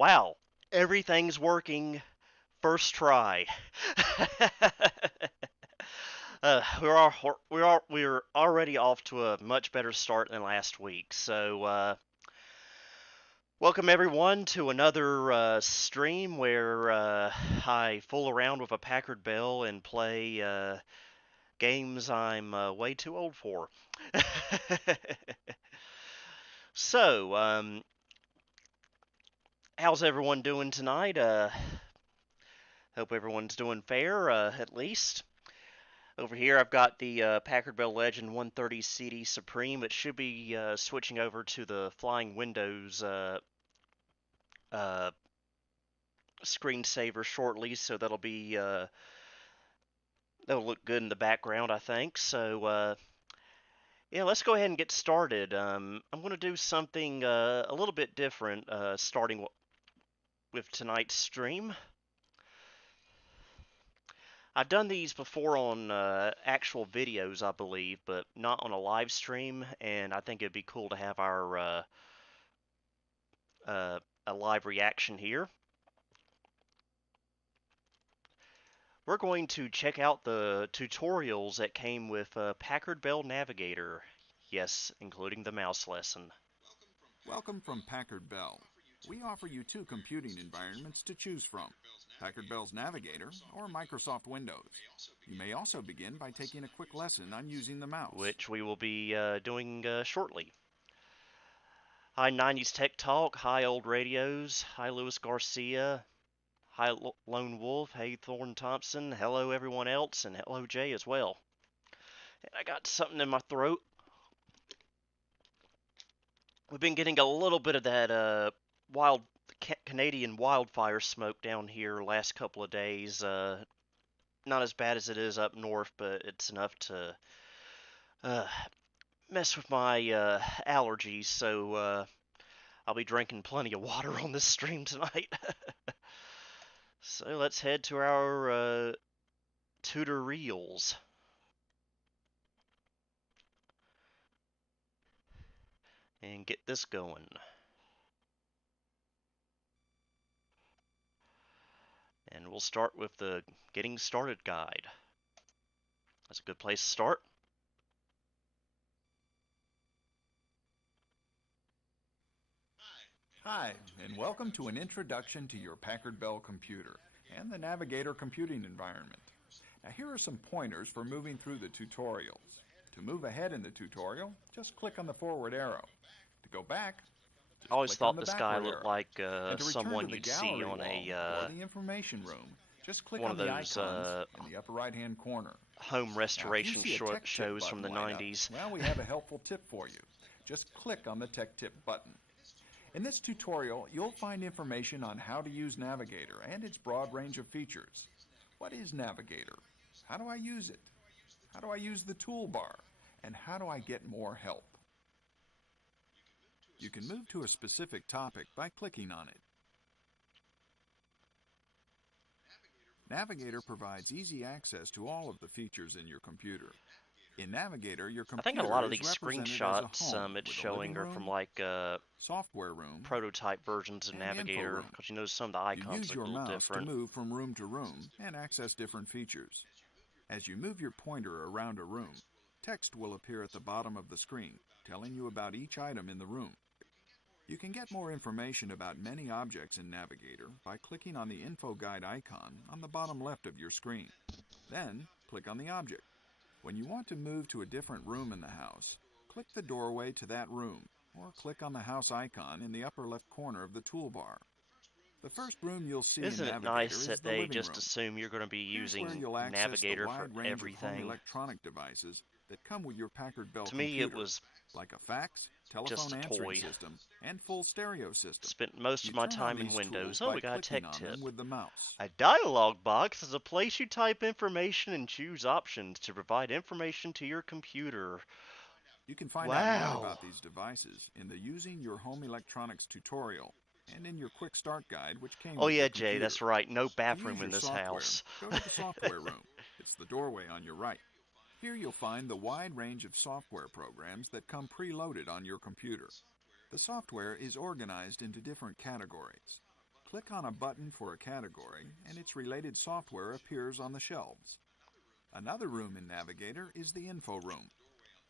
Wow, everything's working first try. We're already off to a much better start than last week. So welcome everyone to another stream where I fool around with a Packard Bell and play games I'm way too old for. So, how's everyone doing tonight? Hope everyone's doing fair, at least. Over here, I've got the Packard Bell Legend 130 CD Supreme. It should be switching over to the Flying Windows uh, screensaver shortly, so that'll look good in the background, I think. So yeah, let's go ahead and get started. I'm going to do something a little bit different, starting with tonight's stream. I've done these before on actual videos, I believe, but not on a live stream, and I think it'd be cool to have our a live reaction here. We're going to check out the tutorials that came with Packard Bell Navigator. Yes, including the mouse lesson. Welcome from Packard Bell. We offer you two computing environments to choose from, Packard Bell's Navigator or Microsoft Windows. You may also begin by taking a quick lesson on using the mouse, which we will be doing shortly. Hi 90s Tech Talk, hi Old Radios, hi Louis Garcia, hi Lone Wolf, hey Thorn Thompson, hello everyone else, and hello Jay as well. And I got something in my throat. We've been getting a little bit of that Canadian wildfire smoke down here last couple of days. Not as bad as it is up north, but it's enough to mess with my allergies. So I'll be drinking plenty of water on this stream tonight. So let's head to our tutorials. And get this going. And we'll start with the Getting Started guide. That's a good place to start. Hi, and welcome to an introduction to your Packard Bell computer and the Navigator computing environment. Now here are some pointers for moving through the tutorials. To move ahead in the tutorial, just click on the forward arrow. To go back, I always click on thought the this guy backward looked arrow. like And to return someone to the you'd see on gallery wall or the information room, just click one on of the those icons in the upper right-hand corner. home restoration Now, if you see a tech shows tip from the button light up, 90s. well, we have a helpful tip for you. Just click on the Tech Tip button. In this tutorial, you'll find information on how to use Navigator and its broad range of features. What is Navigator? How do I use it? How do I use the toolbar? And how do I get more help? You can move to a specific topic by clicking on it. Navigator provides easy access to all of the features in your computer. In Navigator, your I computer think a lot of is these represented screenshots as a home it's with a showing living are room, from like software room, prototype versions of and info Navigator, room. because you know some of the You icons use look your a little mouse to different. move from room to room and access different features. As you move your pointer around a room, text will appear at the bottom of the screen, telling you about each item in the room. You can get more information about many objects in Navigator by clicking on the Info Guide icon on the bottom left of your screen. Then, click on the object. When you want to move to a different room in the house, click the doorway to that room, or click on the house icon in the upper left corner of the toolbar. The first room you'll see Isn't in it Navigator nice is that the they living just room. assume you're going to be Here's where using you'll access Navigator the for wide range of home everything? electronic devices that come with your Packard Bell To computer, me, it was like a fax, just telephone a answering toy. system, and full stereo system. Spent most You of my turn on time in these Windows. tools Oh, by we got a clicking tech on tip. them with the mouse. A dialog box is a place you type information and choose options to provide information to your computer. You can find out more Wow. about these devices in the Using Your Home Electronics tutorial and in your quick start guide, which came Oh with yeah, your Jay, computer. that's right. No To use bathroom your in this software, house. go to the software room. It's the doorway on your right. Here you'll find the wide range of software programs that come preloaded on your computer. The software is organized into different categories. Click on a button for a category, and its related software appears on the shelves. Another room in Navigator is the info room,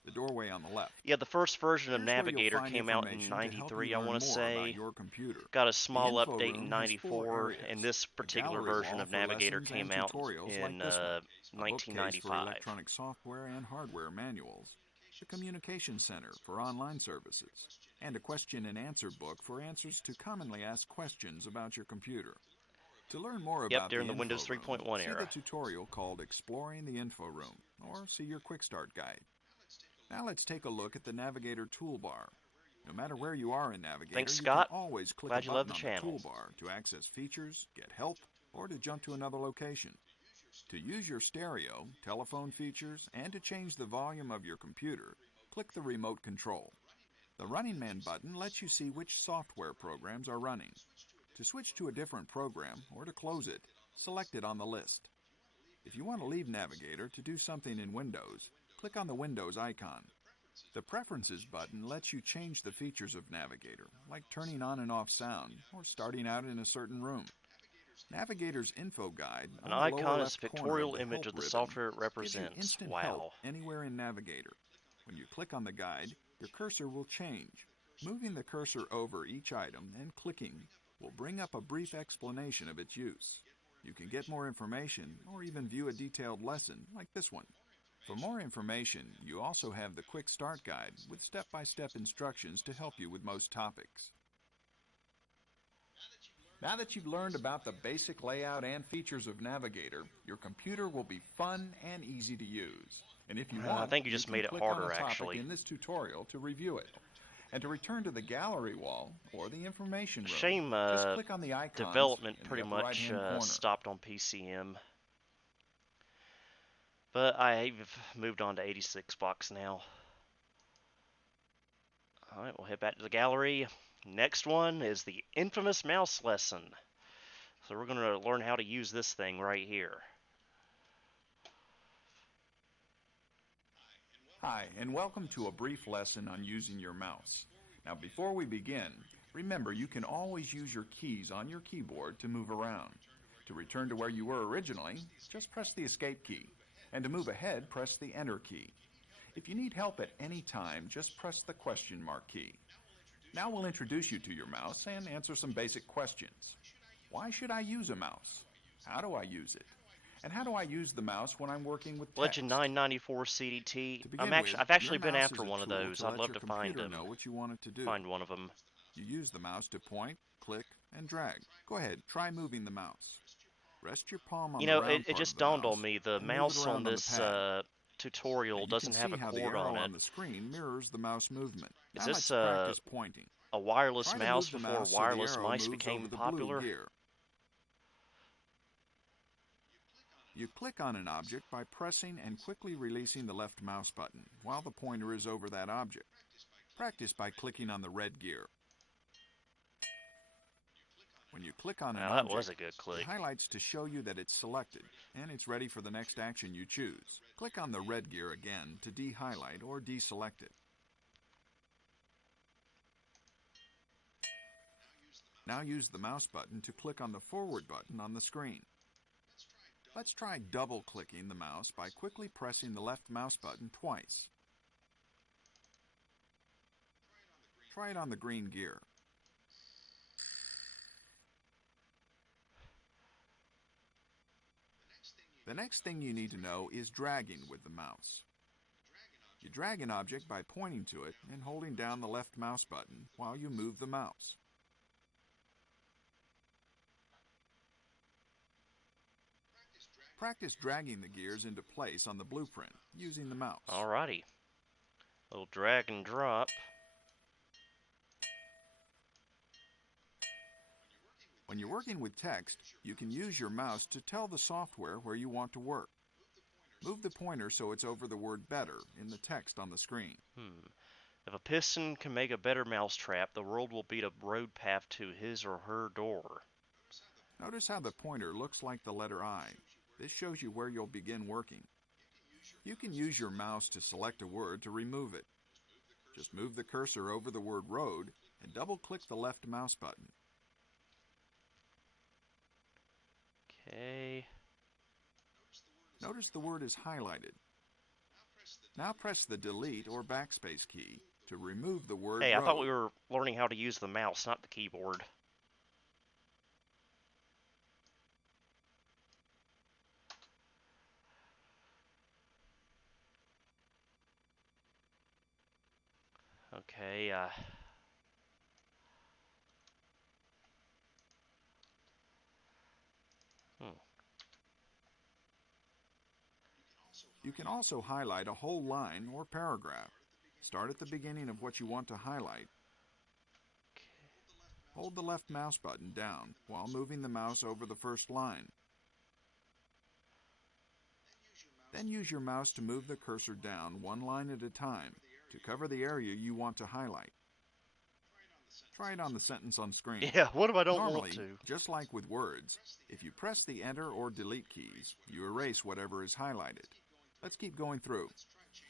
the doorway on the left. Yeah, the first version of Here's where you'll Navigator find came out in information to help you 93, I learn want to more about say. your computer. Got a The small info update in room has 4 94, areas. and this A particular gallery version wall of for Navigator lessons came and out tutorials in like this one. A bookcase for 1995. electronic software and hardware manuals. A communication center for online services. And a question and answer book for answers to commonly asked questions about your computer. To learn more Yep, about during the the Windows info room, 3.1 see era. the tutorial called Exploring the Info Room, or see your Quick Start guide. Now let's take a look at the Navigator toolbar. No matter where you are in Navigator, Thanks, you Scott. can always click Glad a you love button the on the channel. toolbar to access features, get help, or to jump to another location. To use your stereo, telephone features, and to change the volume of your computer, click the remote control. The Running Man button lets you see which software programs are running. To switch to a different program or to close it, select it on the list. If you want to leave Navigator to do something in Windows, click on the Windows icon. The Preferences button lets you change the features of Navigator, like turning on and off sound or starting out in a certain room. Navigator's info guide An on the lower icon is left a corner of pictorial the image Help of the ribbon software it gives you represents. instant Wow. help anywhere in Navigator. When you click on the guide, your cursor will change. Moving the cursor over each item and clicking will bring up a brief explanation of its use. You can get more information or even view a detailed lesson like this one. For more information, you also have the Quick Start Guide with step-by-step instructions to help you with most topics. Now that you've learned about the basic layout and features of Navigator, your computer will be fun and easy to use. And if you want, I think you just made it click on harder, a topic actually. in this tutorial to review it. And to return to the gallery wall or the information room, Shame just click on the icons development in the pretty upper much right-hand corner. stopped on PCM. But I've moved on to 86 box now. Alright, we'll head back to the gallery. Next one is the infamous mouse lesson. So we're going to learn how to use this thing right here. Hi, and welcome to a brief lesson on using your mouse. Now, before we begin, remember you can always use your keys on your keyboard to move around. To return to where you were originally, just press the Escape key. And to move ahead, press the Enter key. If you need help at any time, just press the question mark key. Now we'll introduce you to your mouse and answer some basic questions. Why should I use a mouse? How do I use it? And how do I use the mouse when I'm working with text? Legend 994 CDT. To begin I've actually your been mouse after is a one of tool those. to I'd let love your to find computer them. know what you want it to do. Find one of them. You use the mouse to point, click, and drag. Go ahead, try moving the mouse. Rest your palm on You the know, round it part just of the dawned mouse on me, the and move it mouse around on the this pad. tutorial You doesn't can have see a how the cord arrow on it. on the screen mirrors the mouse movement. Is Now this let's practice pointing. a wireless Try to mouse move the before mouse so the wireless arrow mice moves became over the popular? blue gear. You click on an object by pressing and quickly releasing the left mouse button while the pointer is over that object. Practice by clicking on the red gear. When you click on an Now, that object, was a good it click. highlights to show you that it's selected and it's ready for the next action you choose. Click on the red gear again to de-highlight or deselect it. Now use the mouse button to click on the forward button on the screen. Let's try double-clicking the mouse by quickly pressing the left mouse button twice. Try it on the green gear. The next thing you need to know is dragging with the mouse. You drag an object by pointing to it and holding down the left mouse button while you move the mouse. Practice dragging the gears into place on the blueprint using the mouse. Alrighty. Little drag and drop. When you're working with text, you can use your mouse to tell the software where you want to work. Move the pointer so it's over the word better in the text on the screen. If a piston can make a better mousetrap, the world will beat a road path to his or her door. Notice how the pointer looks like the letter I. This shows you where you'll begin working. You can use your mouse to select a word to remove it. Just move the cursor over the word road and double-click the left mouse button. Okay. Notice the word is highlighted. Now press the Delete or Backspace key to remove the word Hey, I thought road. we were learning how to use the mouse, not the keyboard. Okay, You can also highlight a whole line or paragraph. Start at the beginning of what you want to highlight. Hold the left mouse button down while moving the mouse over the first line. Then use your mouse to move the cursor down one line at a time to cover the area you want to highlight. Try it on the sentence on screen. Yeah, what if I don't Normally, want to? just like with words, if you press the Enter or Delete keys, you erase whatever is highlighted. Let's keep going through.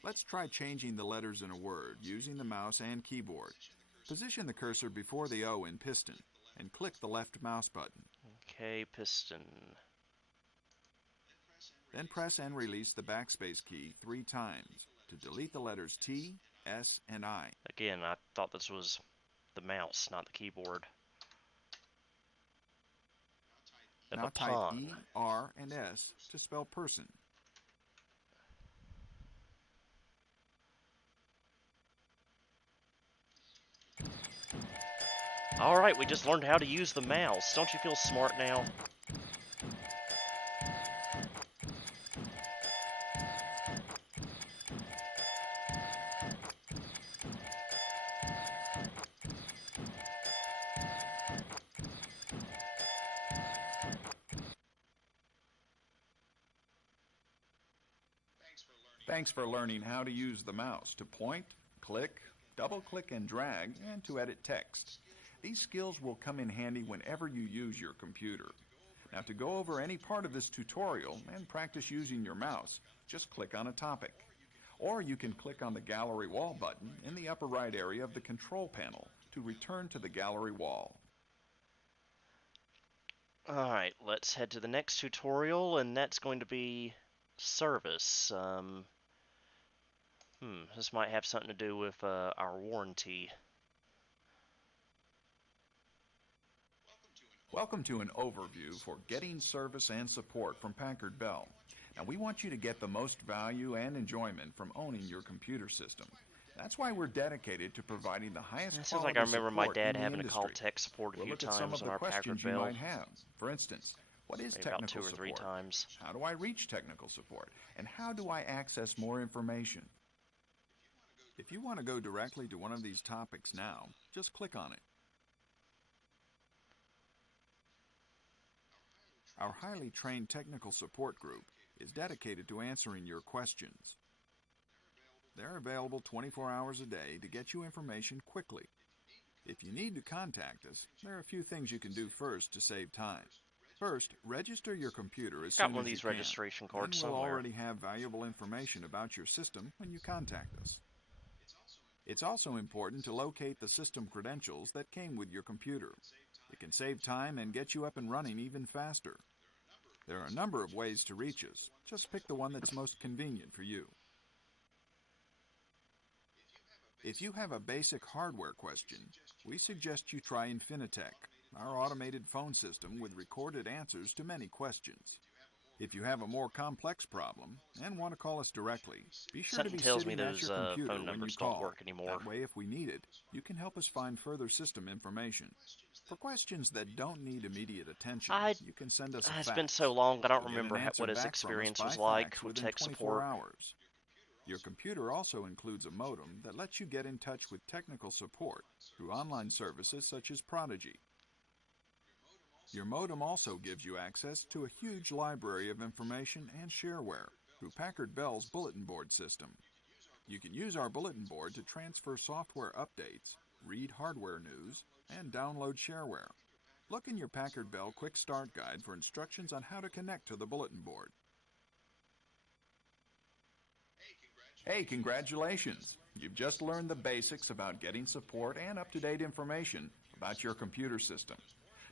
Let's try changing the letters in a word using the mouse and keyboard. Position the cursor before the O in Piston and click the left mouse button. Okay, piston. Then press and release the backspace key 3 times to delete the letters T, S, and I. Again, I thought this was the mouse, not the keyboard. Now type E, R, and S to spell person. Alright, we just learned how to use the mouse. Don't you feel smart now? Thanks for learning how to use the mouse to point, click, double-click and drag, and to edit text. These skills will come in handy whenever you use your computer. Now, to go over any part of this tutorial and practice using your mouse, just click on a topic. Or you can click on the Gallery Wall button in the upper right area of the control panel to return to the gallery wall. Alright, let's head to the next tutorial, and that's going to be service. This might have something to do with our warranty. Welcome to an overview for getting service and support from Packard Bell. Now, we want you to get the most value and enjoyment from owning your computer system. That's why we're dedicated to providing the highest It quality sounds like I remember my support dad in the having to call industry. tech support a We'll few look at some times of on the our Packard questions you Bell. might have. For instance, what is Maybe about technical 2 or 3 support? times. How do I reach technical support? And how do I access more information? If you want to go directly to one of these topics now, just click on it. Our highly trained technical support group is dedicated to answering your questions. They're available 24 hours a day to get you information quickly. If you need to contact us, there are a few things you can do first to save time. First, register your computer as soon Got one as of these you can. registration Then cards we'll somewhere. already have valuable information about your system when you contact us. It's also important to locate the system credentials that came with your computer. It can save time and get you up and running even faster. There are a number of ways to reach us. Just pick the one that's most convenient for you. If you have a basic hardware question, we suggest you try Infinitec, our automated phone system with recorded answers to many questions. If you have a more complex problem and want to call us directly, be sure Something to be tells me sitting at those your computer phone when you numbers call. don't work anymore. That way, if we need it, you can help us find further system information. For questions that don't need immediate attention, you can send us a fax. It's been so long, I don't You'll get remember an answer what his back from us experience by was like fax with within tech 24 support. hours. Your computer also includes a modem that lets you get in touch with technical support through online services such as Prodigy. Your modem also gives you access to a huge library of information and shareware through Packard Bell's bulletin board system. You can use our bulletin board to transfer software updates, read hardware news, and download shareware. Look in your Packard Bell Quick Start Guide for instructions on how to connect to the bulletin board. Hey, congratulations! You've just learned the basics about getting support and up-to-date information about your computer system.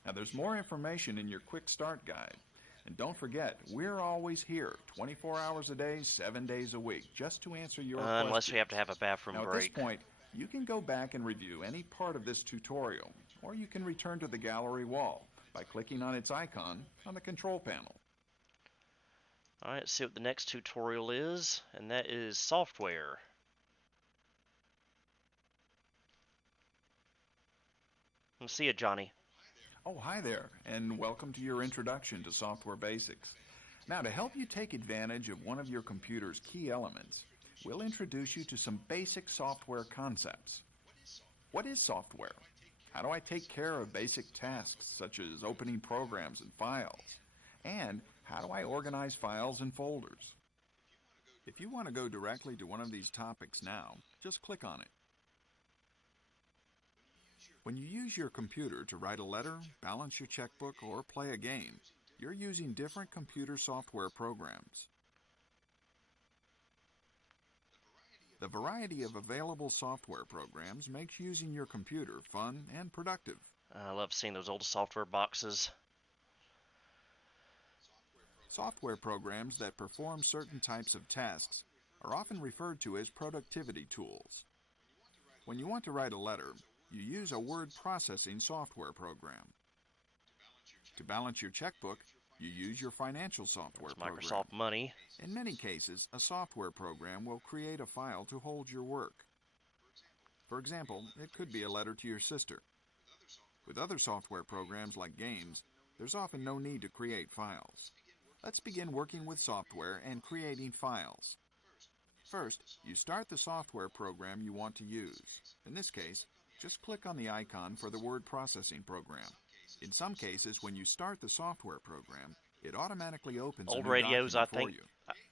Now, there's more information in your Quick Start Guide. And don't forget, we're always here, 24 hours a day, 7 days a week, just to answer your questions. Unless we have to have a bathroom Now, at break. this point, you can go back and review any part of this tutorial, or you can return to the gallery wall by clicking on its icon on the control panel. Alright, let's see what the next tutorial is, and that is software. Let's see you, Johnny. Oh, hi there, and welcome to your introduction to software basics. Now, to help you take advantage of one of your computer's key elements, we'll introduce you to some basic software concepts. What is software? How do I take care of basic tasks such as opening programs and files? And how do I organize files and folders? If you want to go directly to one of these topics now, just click on it. When you use your computer to write a letter, balance your checkbook, or play a game, you're using different computer software programs. The variety of available software programs makes using your computer fun and productive. I love seeing those old software boxes. Software programs that perform certain types of tasks are often referred to as productivity tools. When you want to write a letter, you use a word processing software program. To balance your checkbook, you use your financial software program. Microsoft Money. In many cases, a software program will create a file to hold your work. For example, it could be a letter to your sister. With other software programs like games, there's often no need to create files. Let's begin working with software and creating files. First, you start the software program you want to use. In this case, just click on the icon for the word processing program. In some cases, when you start the software program, it automatically opens Old a new radios, I document think for you.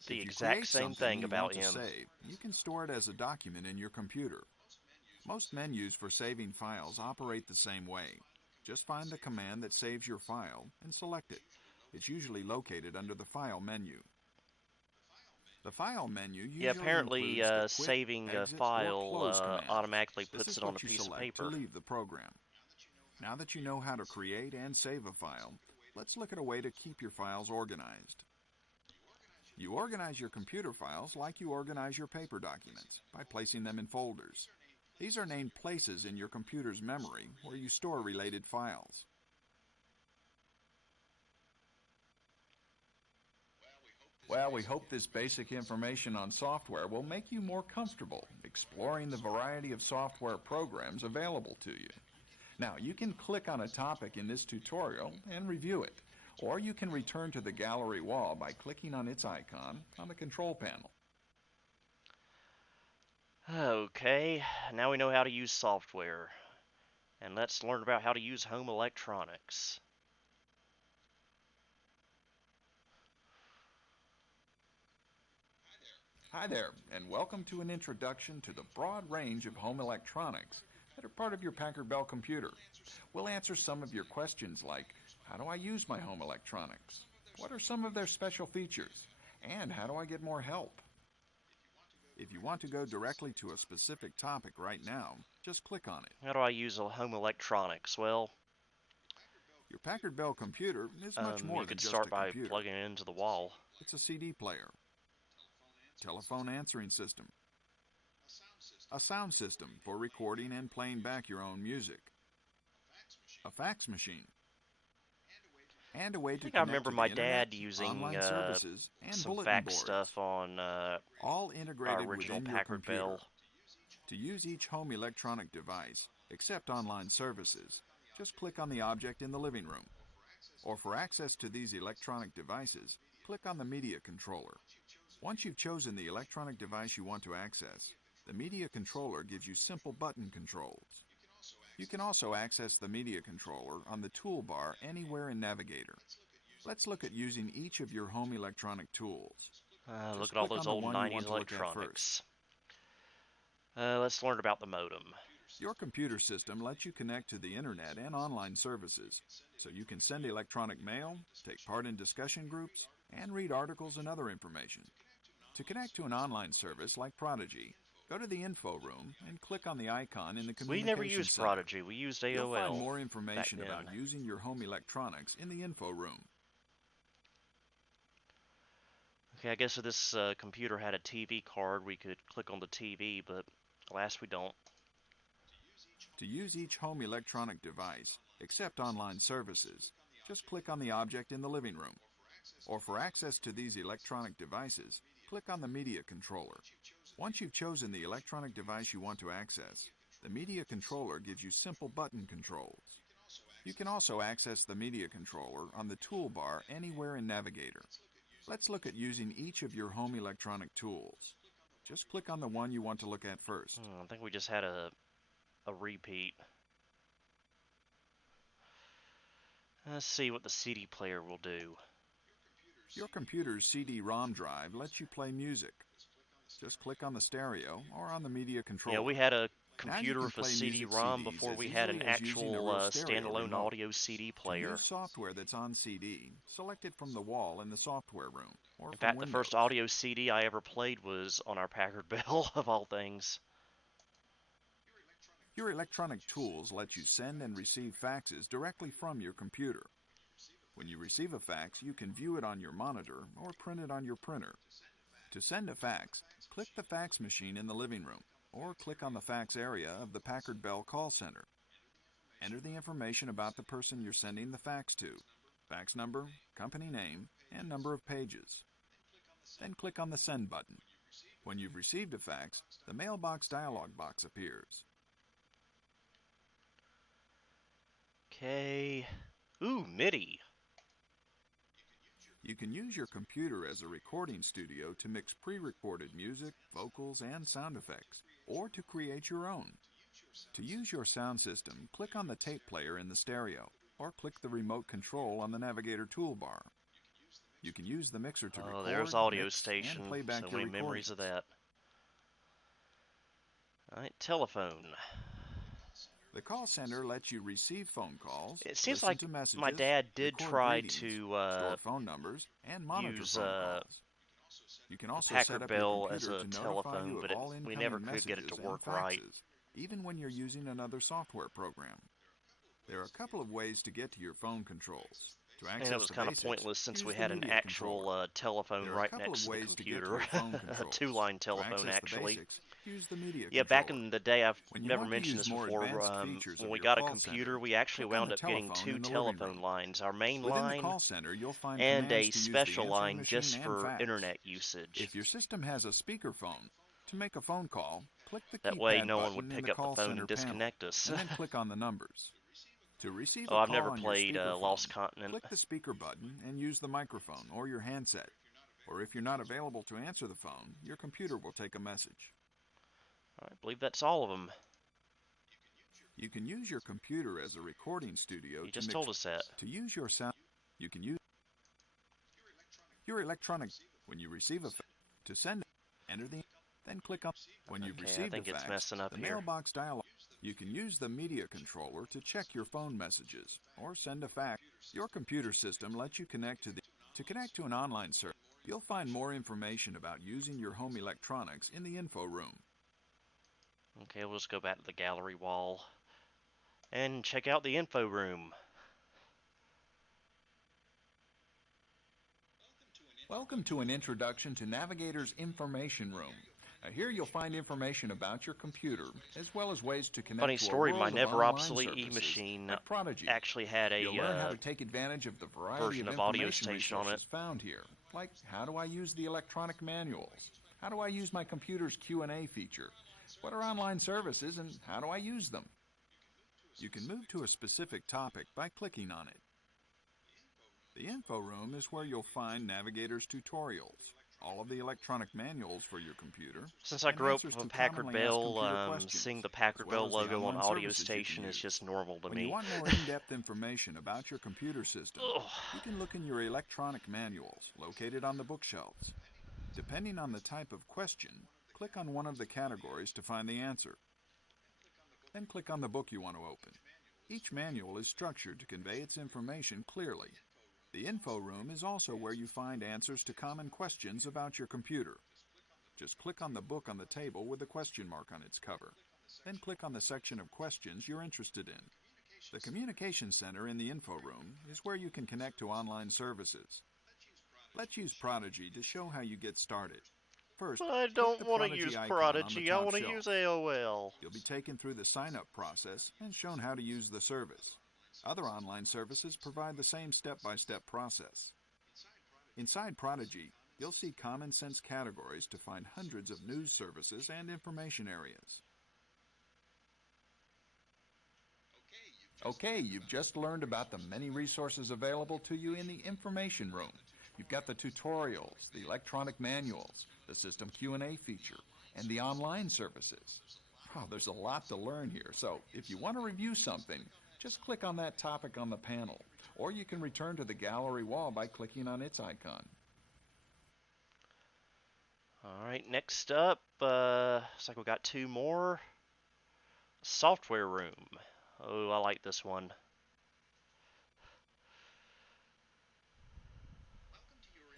the If you exact create same something thing you about want to him. save, you can store it as a document in your computer. Most menus for saving files operate the same way. Just find the command that saves your file and select it. It's usually located under the File menu. The File menu usually apparently includes the quit, saving a exit, or file close commands. automatically This puts is it on a what you piece of select paper. to leave the program. Now that you know how to create and save a file, let's look at a way to keep your files organized. You organize your computer files like you organize your paper documents, by placing them in folders. These are named places in your computer's memory where you store related files. Well, we hope this basic information on software will make you more comfortable exploring the variety of software programs available to you. Now, you can click on a topic in this tutorial and review it, or you can return to the gallery wall by clicking on its icon on the control panel. Okay, now we know how to use software. And let's learn about how to use home electronics. Hi there, and welcome to an introduction to the broad range of home electronics that are part of your Packard Bell computer. We'll answer some of your questions like, how do I use my home electronics? What are some of their special features? And how do I get more help? If you want to go directly to a specific topic right now, just click on it. How do I use a home electronics? Well, your Packard Bell computer is much more you than could just start a by computer. plugging it into the wall. It's a CD player, telephone answering system, a sound system for recording and playing back your own music, a fax machine, and a way to connect I remember to my the internet, dad using online services, and some bulletin fax boards, stuff on all our integrated original within your Packard computer. Bell. To use each home electronic device, except online services, just click on the object in the living room. Or for access to these electronic devices, click on the media controller. Once you've chosen the electronic device you want to access, the media controller gives you simple button controls. You can also access the media controller on the toolbar anywhere in Navigator. Let's look at using each of your home electronic tools. Look Just at all click those on the old one you 90s want to look at electronics. Let's learn about the modem. Your computer system lets you connect to the internet and online services, so you can send electronic mail, take part in discussion groups, and read articles and other information. To connect to an online service like Prodigy, go to the info room and click on the icon in the communication We never used center. Prodigy, we used AOL. You'll find more information back about then. using your home electronics in the info room. Okay, I guess if this computer had a TV card, we could click on the TV, but alas, we don't. To use each home electronic device, except online services, just click on the object in the living room. Or for access to these electronic devices, click on the media controller. Once you've chosen the electronic device you want to access, the media controller gives you simple button controls. You can also access the media controller on the toolbar anywhere in Navigator. Let's look at using each of your home electronic tools. Just click on the one you want to look at first. I think we just had a repeat. Let's see what the CD player will do. Your computer's CD-ROM drive lets you play music. Just click on the stereo or on the media controller. Yeah, we had a Now you computer can with a play music CD-ROM CDs before as we had an easily as using a actual real stereo standalone remote. audio CD To player. use software that's on CD, select it from the wall in the software room or In from fact, the Windows. first audio CD I ever played was on our Packard Bell, of all things. Your electronic tools let you send and receive faxes directly from your computer. When you receive a fax, you can view it on your monitor or print it on your printer. To send a fax, click the fax machine in the living room or click on the fax area of the Packard Bell call center. Enter the information about the person you're sending the fax to, fax number, company name, and number of pages. Then click on the Send button. When you've received a fax, the mailbox dialog box appears. Okay. Ooh, MIDI. You can use your computer as a recording studio to mix pre-recorded music, vocals, and sound effects, or to create your own. To use your sound system, click on the tape player in the stereo, or click the remote control on the Navigator toolbar. You can use the mixer to record, There's Audio mix, Station. and play back So your many memories recordings. of that. Alright, telephone. The call center lets you receive phone calls, It seems listen like to messages, my dad did record try greetings, to store phone numbers, and monitor use phone calls. You can also set Packard up your Bell as computer a to notify telephone, you of but all we never incoming could get it to messages work and right. faxes, even when you're using another software program. There are a couple of ways to get to your phone controls. To access And it was the kind of basics, pointless since use we the had an media actual controller. telephone There are a right couple next of to the ways to get to computer. your phone A controls. two-line To telephone, access the actually. basics, use the media Yeah, back controller. in the day, I've When you never want to mentioned use this more before, advanced features when of we your got a call computer, center, we actually click on wound the up getting telephone two in the living telephone room. lines. Our main Within the line call center, you'll find and a commands to use the special answering line machine just and for fax. internet usage. If your system has a speakerphone, to make a phone call, click the That way keypad no one would button in pick the up the call phone center and panel, disconnect us. and then click on the numbers. To receive Oh, a I've call never on your played speakerphone, Lost Continent. click the speaker button and use the microphone or your handset. Or if you're not available to answer the phone, your computer will take a message. I believe that's all of them. You can use your computer as a recording studio You to just mix. told us that. To use your sound, you can use your electronic. When you receive a fax, to send, enter the, then click on. When you've Okay, I received a think it's fax, messing up the here. mailbox dialog. You can use the media controller to check your phone messages or send a fax. Your computer system lets you connect to connect to an online service. You'll find more information about using your home electronics in the info room. Okay, we'll just go back to the gallery wall and check out the info room. Welcome to an introduction to Navigator's information room. Here you'll find information about your computer, as well as ways to connect Funny to story, a world my of never online obsolete services e-machine like Prodigy. actually had You'll learn how a to take advantage of the variety version of of Audio information Station on it. resources found here, like how do I use the electronic manuals? How do I use my computer's Q&A feature? What are online services and how do I use them? You can move to a specific topic by clicking on it. The info room is where you'll find Navigator's tutorials, all of the electronic manuals for your computer. Since I and grew up answers with a to Packard commonly asked computer Bell, questions, seeing the as Packard well Bell as the logo on online Audio services you can Station is use. just normal to When you me. want more in-depth information about your computer system, Ugh. you can look in your electronic manuals located on the bookshelves. Depending on the type of question, click on one of the categories to find the answer. Then click on the book you want to open. Each manual is structured to convey its information clearly. The info room is also where you find answers to common questions about your computer. Just click on the book on the table with the question mark on its cover. Then click on the section of questions you're interested in. The Communication Center in the info room is where you can connect to online services. Let's use Prodigy to show how you get started. First, But I click the don't want to Prodigy use icon on the Prodigy, I top want to shelf. use AOL. You'll be taken through the sign-up process and shown how to use the service. Other online services provide the same step-by-step process. Inside Prodigy, you'll see common sense categories to find hundreds of news services and information areas. Okay, you've just learned about the many resources available to you in the information room. You've got the tutorials, the electronic manuals, the system Q&A feature, and the online services. Oh, there's a lot to learn here, so if you want to review something, just click on that topic on the panel, or you can return to the gallery wall by clicking on its icon. Alright, next up, looks like we got two more. Software room. Oh, I like this one.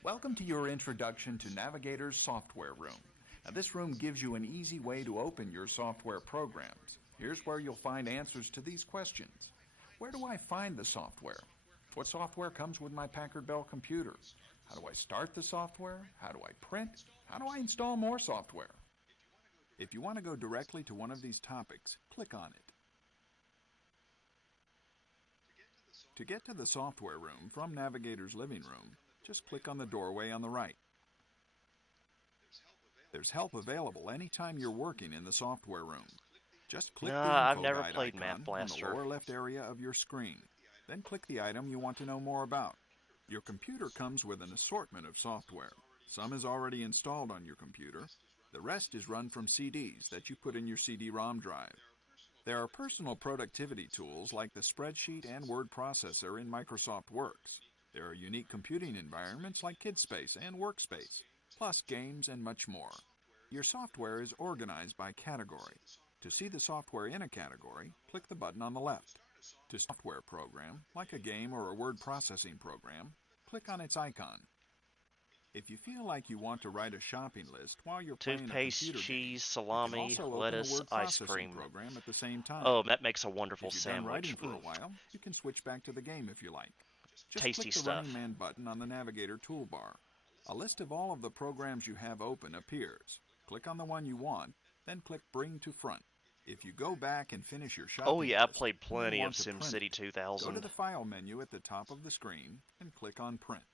Welcome to your introduction to Navigator's software room. Now, this room gives you an easy way to open your software programs. Here's where you'll find answers to these questions. Where do I find the software? What software comes with my Packard Bell computer? How do I start the software? How do I print? How do I install more software? If you want to go directly to one of these topics, click on it. To get to the software room from Navigator's living room, just click on the doorway on the right. There's help available anytime you're working in the software room. Just click the I've info never guide played icon Math on the Blaster. lower left area of your screen. Then click the item you want to know more about. Your computer comes with an assortment of software. Some is already installed on your computer. The rest is run from CDs that you put in your CD-ROM drive. There are personal productivity tools like the spreadsheet and word processor in Microsoft Works. There are unique computing environments like KidSpace and Workspace, plus games and much more. Your software is organized by category. To see the software in a category, click the button on the left. To software program, like a game or a word processing program, click on its icon. If you feel like you want to write a shopping list while you're playing a Toothpaste, computer cheese, game, you salami, can also open a lettuce, word ice processing cream. program at the same time. Oh, that makes a wonderful If you're done sandwich. writing for a while, you can switch back to the game if you like. Just Tasty click the stuff. Running Man button on the Navigator toolbar. A list of all of the programs you have open appears. Click on the one you want, then click Bring to Front. If you go back and finish your shopping Oh yeah, I've list, played you will plenty of want to print SimCity it. 2000. Go to the File menu at the top of the screen and click on Print.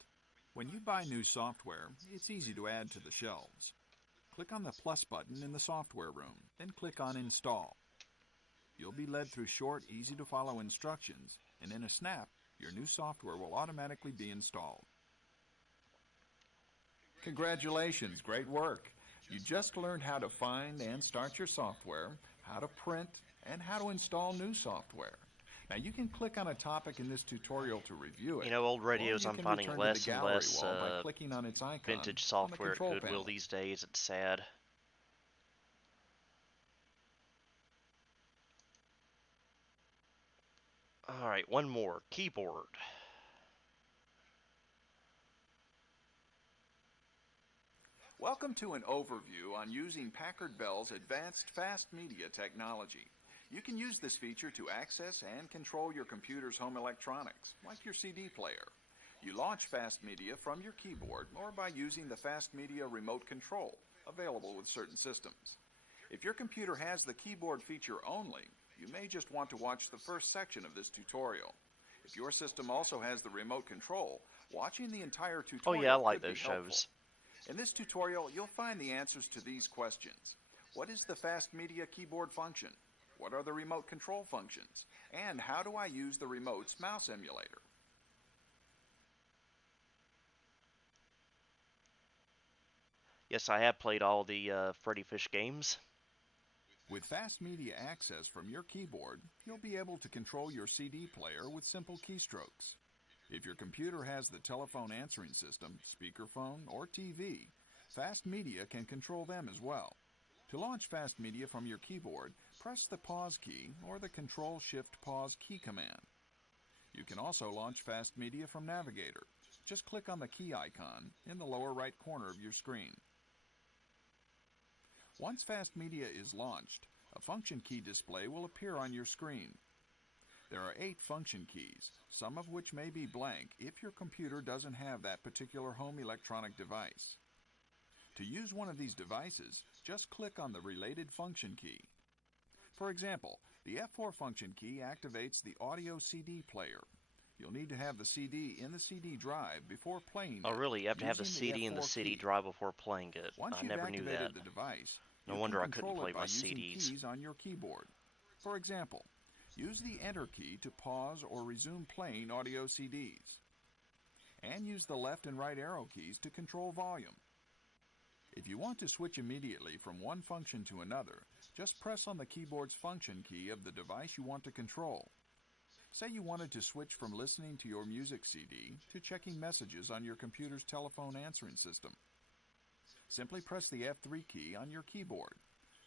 When you buy new software, it's easy to add to the shelves. Click on the plus button in the software room, then click on Install. You'll be led through short, easy-to-follow instructions, and in a snap, your new software will automatically be installed. Congratulations, great work. You just learned how to find and start your software, how to print, and how to install new software. Now you can click on a topic in this tutorial to review it. You know, old radios, or you I'm can finding return to the less and gallery less wall by clicking on its icon vintage on the software at control Goodwill panel. these days. It's sad. Alright, one more. Keyboard. Welcome to an overview on using Packard Bell's advanced fast media technology. You can use this feature to access and control your computer's home electronics, like your CD player. You launch fast media from your keyboard or by using the fast media remote control, available with certain systems. If your computer has the keyboard feature only, you may just want to watch the first section of this tutorial. If your system also has the remote control, watching the entire Oh tutorial yeah, I like could those be helpful. shows. In this tutorial, you'll find the answers to these questions. What is the fast media keyboard function? What are the remote control functions? And how do I use the remote's mouse emulator? Yes, I have played all the Freddy Fish games. With fast media access from your keyboard, you'll be able to control your CD player with simple keystrokes. If your computer has the telephone answering system, speakerphone, or TV, fast media can control them as well. To launch fast media from your keyboard, press the pause key or the Control-Shift-Pause key command. You can also launch fast media from Navigator. Just click on the key icon in the lower right corner of your screen. Once fast media is launched, a function key display will appear on your screen. There are 8 function keys, some of which may be blank if your computer doesn't have that particular home electronic device. To use one of these devices, just click on the related function key. For example, the F4 function key activates the audio CD player. You'll need to have the CD in the CD drive before playing Oh, it. really? You have to have the using CD in the F4 CD key. drive before playing it. Once I you've never knew that. activated the device, No you wonder can I couldn't control play it by my using CDs. keys on your keyboard. For example, use the Enter key to pause or resume playing audio CDs. And use the left and right arrow keys to control volume. If you want to switch immediately from one function to another, just press on the keyboard's function key of the device you want to control. Say you wanted to switch from listening to your music CD to checking messages on your computer's telephone answering system. Simply press the F3 key on your keyboard.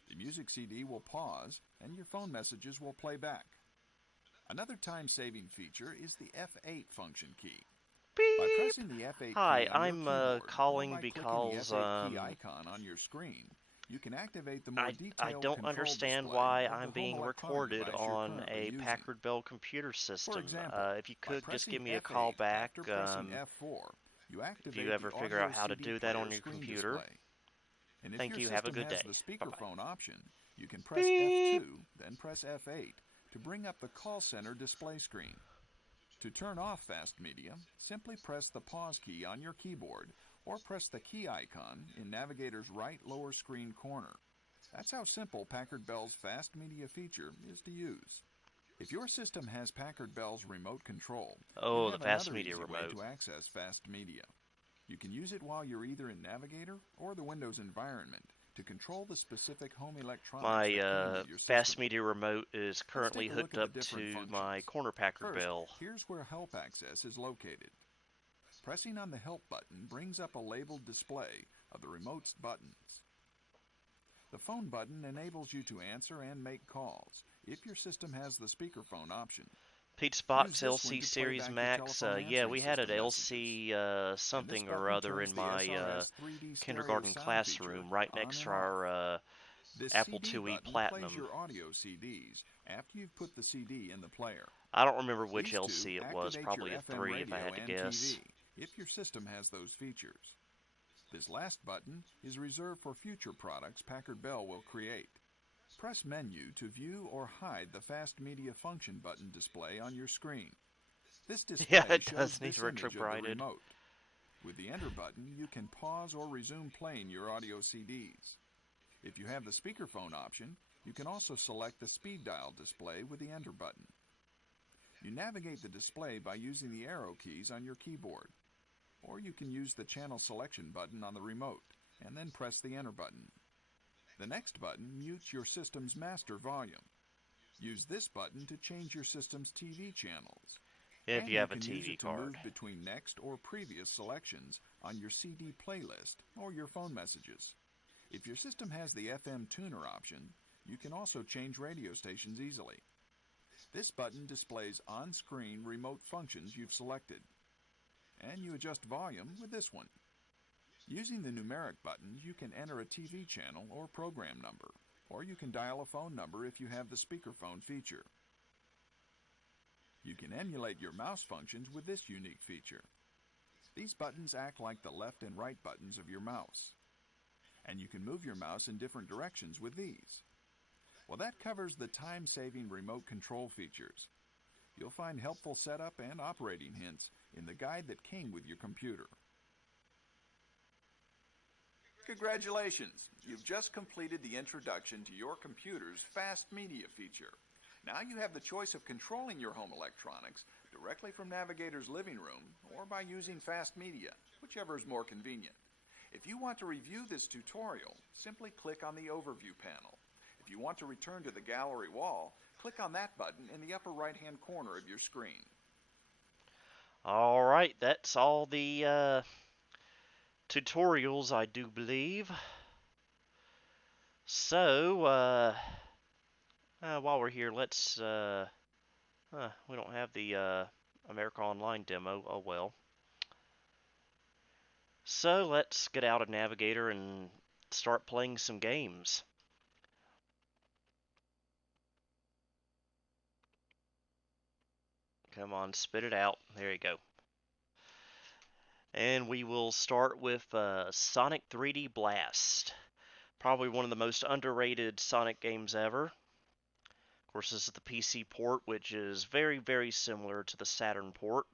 The music CD will pause and your phone messages will play back. Another time-saving feature is the F8 function key. By Beep! pressing the F8 Hi, key on your I'm keyboard, calling or by because clicking the F8 key icon on your screen, you can activate the more I detailed don't control understand display why of I'm the home being electronic recorded device you're on currently a using. Packard Bell computer For system. example, If you by could just pressing give me a F8 call back, after pressing F4, you if you activate ever the figure audio out how to CD do that player on your screen computer. display. And if Thank your you. Have a system good has day. the Bye-bye. speakerphone option, you can press Beep! F2, then press F8 to bring up the call center display screen. To turn off fast media, simply press the pause key on your keyboard or press the key icon in Navigator's right lower screen corner. That's how simple Packard Bell's fast media feature is to use. If your system has Packard Bell's remote control, Oh, you the have fast another media easy way remote. to access fast media. You can use it while you're either in Navigator or the Windows environment to control the specific home electronics My that come with your fast system. media remote is Let's currently take a look hooked at the up different to functions. my corner Packard First, Bell. here's where Help Access is located. Pressing on the Help button brings up a labeled display of the remote's buttons. The phone button enables you to answer and make calls if your system has the speakerphone option. Pete's Use Box this one LC to play Series back your Max. telephone Yeah, answering we had an system LC And this something or button other turns in the my SRS 3D stereo kindergarten sound classroom, feature right on next and to off. our This Apple CD IIe button Platinum. plays your audio CDs after you've put the CD in the player. I don't remember which These LC two it was, activate probably your a FM 3 if I radio had to and guess. TV if your system has those features. This last button is reserved for future products Packard Bell will create. Press Menu to view or hide the Fast Media Function button display on your screen. This display Yeah, it shows does need this image of the retrobrighted. remote. With the Enter button, you can pause or resume playing your audio CDs. If you have the speakerphone option, you can also select the speed dial display with the Enter button. You navigate the display by using the arrow keys on your keyboard, or you can use the channel selection button on the remote and then press the Enter button. The next button mutes your system's master volume. Use this button to change your system's TV channels. If And you have a can use TV it to card. move between next or previous selections on your CD playlist or your phone messages. If your system has the FM tuner option, you can also change radio stations easily. This button displays on-screen remote functions you've selected. And you adjust volume with this one. Using the numeric buttons, you can enter a TV channel or program number, or you can dial a phone number if you have the speakerphone feature. You can emulate your mouse functions with this unique feature. These buttons act like the left and right buttons of your mouse. And you can move your mouse in different directions with these. Well, that covers the time-saving remote control features. You'll find helpful setup and operating hints in the guide that came with your computer. Congratulations! You've just completed the introduction to your computer's fast media feature. Now you have the choice of controlling your home electronics directly from Navigator's living room or by using fast media, whichever is more convenient. If you want to review this tutorial, simply click on the Overview panel. If you want to return to the gallery wall, click on that button in the upper right-hand corner of your screen. Alright, that's all the tutorials, I do believe. So, while we're here, let's, we don't have the America Online demo, oh well. So, let's get out of Navigator and start playing some games. Come on, spit it out. There you go. And we will start with Sonic 3D Blast. Probably one of the most underrated Sonic games ever. Of course, this is the PC port, which is very, very similar to the Saturn port.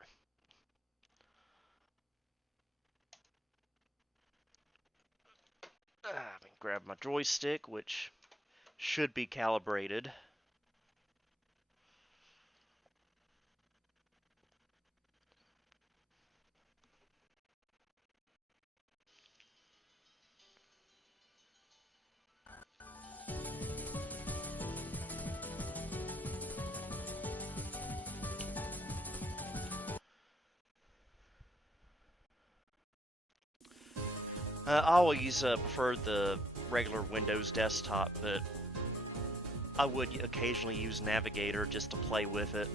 Let me grab my joystick, which should be calibrated. I always preferred the regular Windows desktop, but I would occasionally use Navigator just to play with it.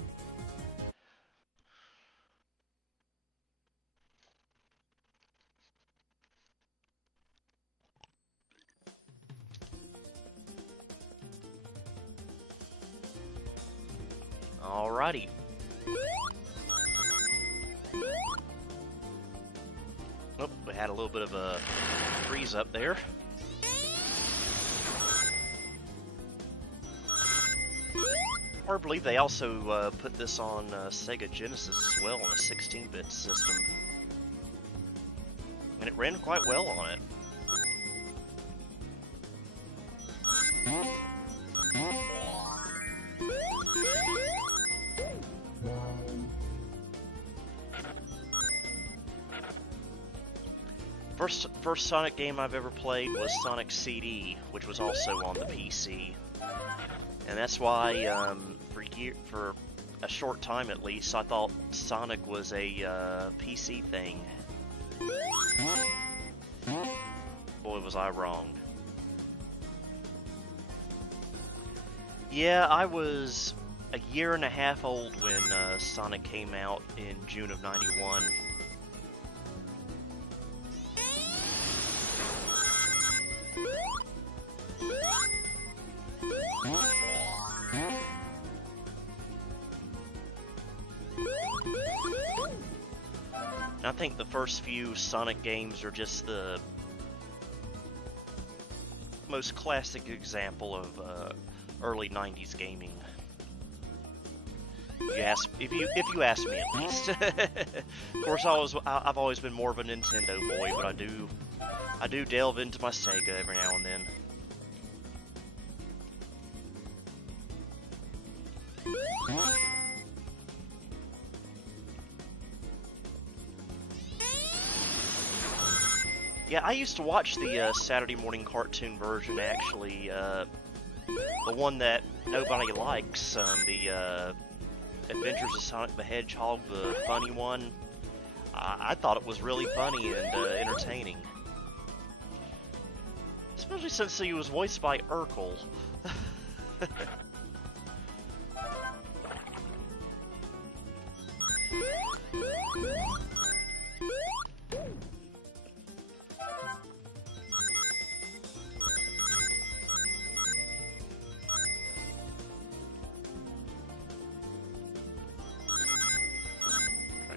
Alrighty. Oh, we had a little bit of a freeze up there. Or I believe they also put this on Sega Genesis as well, on a 16-bit system. And it ran quite well on it. First Sonic game I've ever played was Sonic CD, which was also on the PC. And that's why, for a short time at least, I thought Sonic was a PC thing. Boy, was I wrong. Yeah, I was a year and a half old when Sonic came out in June of '91. I think the first few Sonic games are just the most classic example of early '90s gaming. If you ask me at least. Of course, I've always been more of a Nintendo boy, but I do delve into my Sega every now and then. Yeah, I used to watch the Saturday morning cartoon version, actually. The one that nobody likes, the Adventures of Sonic the Hedgehog, the funny one. I thought it was really funny and entertaining. Especially since he was voiced by Urkel.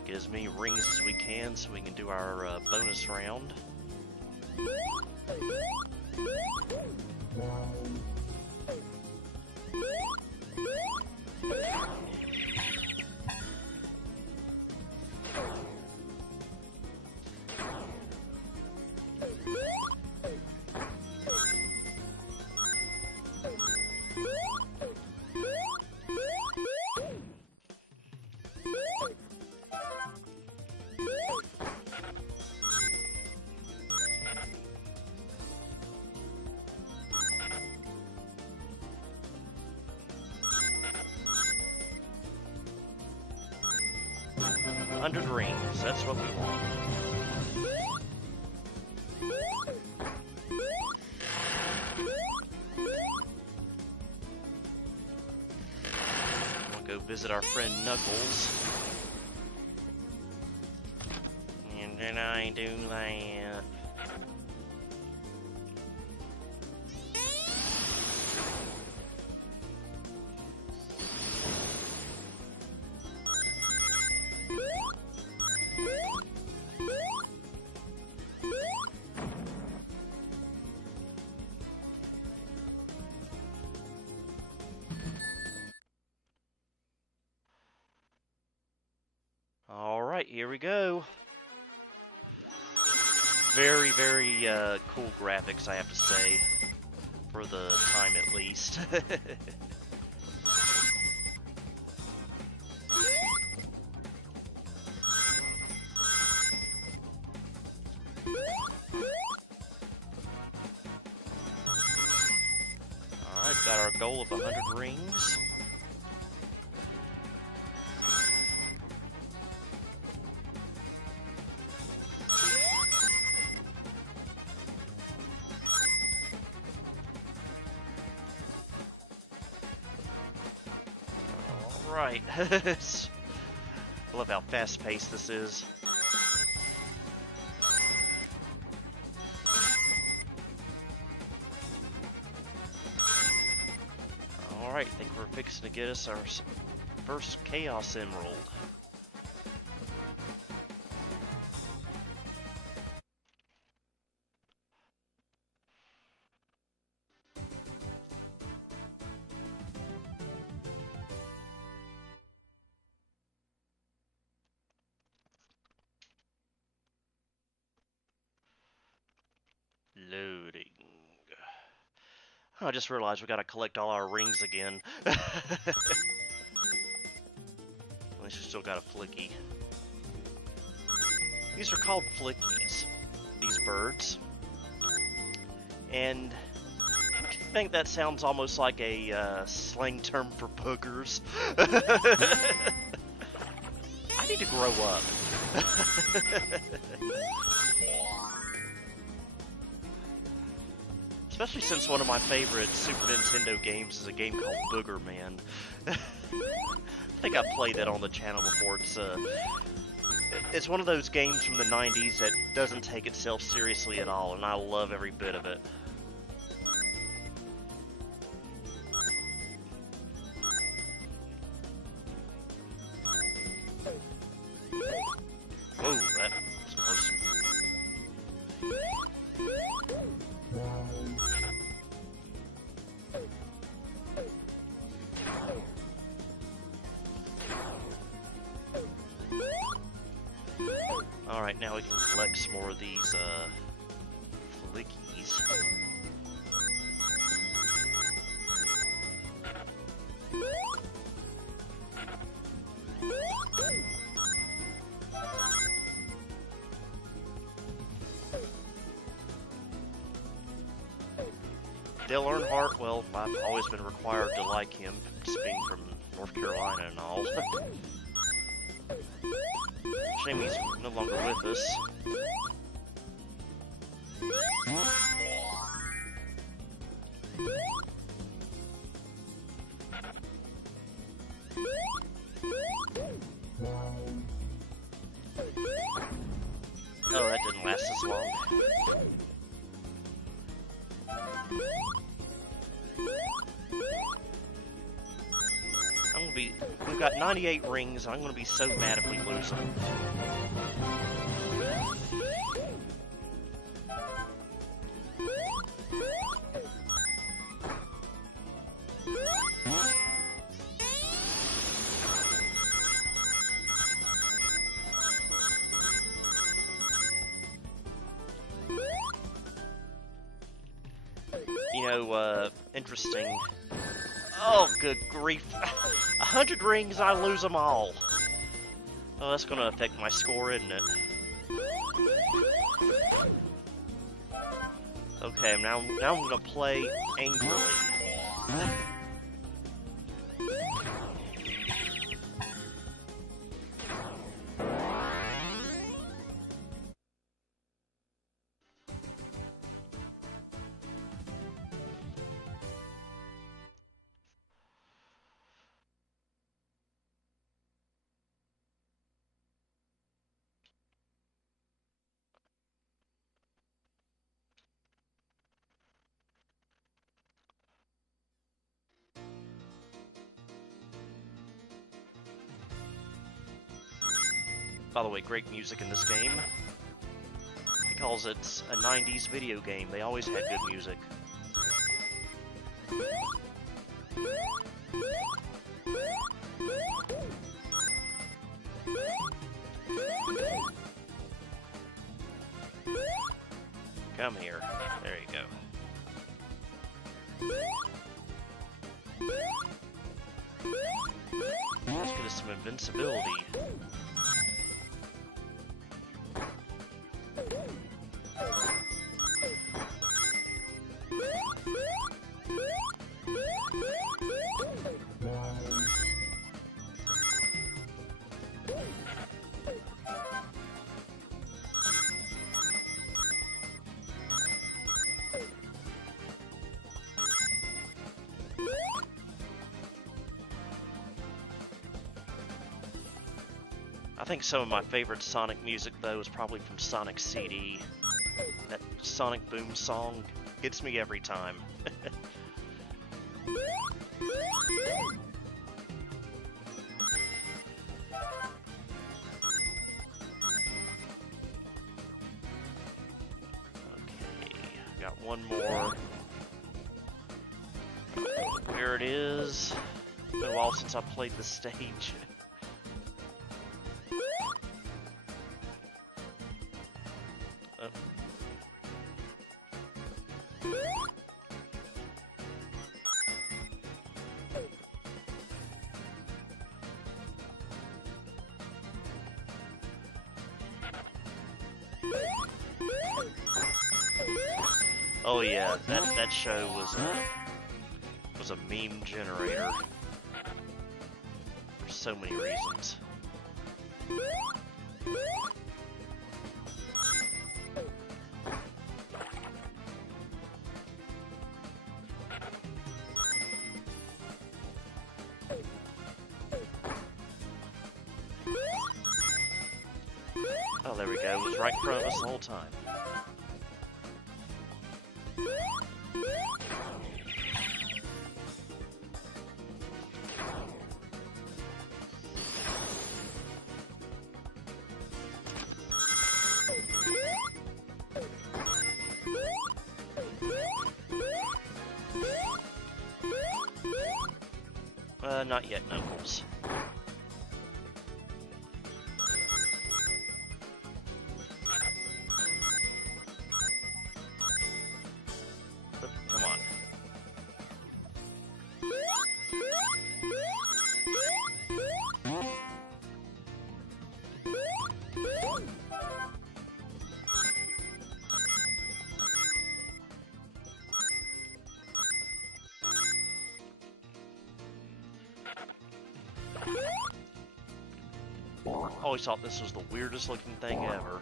Get as many rings as we can so we can do our bonus round. Hundred rings, that's what we want. We'll go visit our friend Knuckles. And then I do that. here we go. Very, very cool graphics, I have to say, for the time at least. Alright, got our goal of 100 rings. Alright. I love how fast-paced this is. Alright, I think we're fixing to get us our first Chaos Emerald. Loading. I just realized we gotta collect all our rings again. At least we still got a flicky. These are called flickies, these birds. And I think that sounds almost like a slang term for boogers. I need to grow up. Especially since one of my favorite Super Nintendo games is a game called Boogerman. I think I've played that on the channel before. It's one of those games from the 90s that doesn't take itself seriously at all, and I love every bit of it. Whoa, that was close. Alright, now we can collect some more of these, flickies. Dale Earnhardt, well, I've always been required to like him, just being from North Carolina and all. Shame he's no longer with us. Oh, that didn't last as long. We've got 98 rings, and I'm gonna be so mad if we lose them. You know, interesting. Oh, good grief. 100 rings, I lose them all. Oh, that's gonna affect my score, isn't it? Okay, now I'm gonna play angrily. By the way, great music in this game. Because it's a 90s video game, they always had good music. Come here. There you go. Let's get us some invincibility. I think some of my favorite Sonic music, though, is probably from Sonic CD. That Sonic Boom song gets me every time. Okay, got one more. Where it is. It's been a while since I played the stage. Oh yeah, that show was a meme generator for so many reasons. Oh, there we go. It was right in front of us the whole time. Not yet, Knuckles. Oh, come on. Always thought this was the weirdest looking thing ever.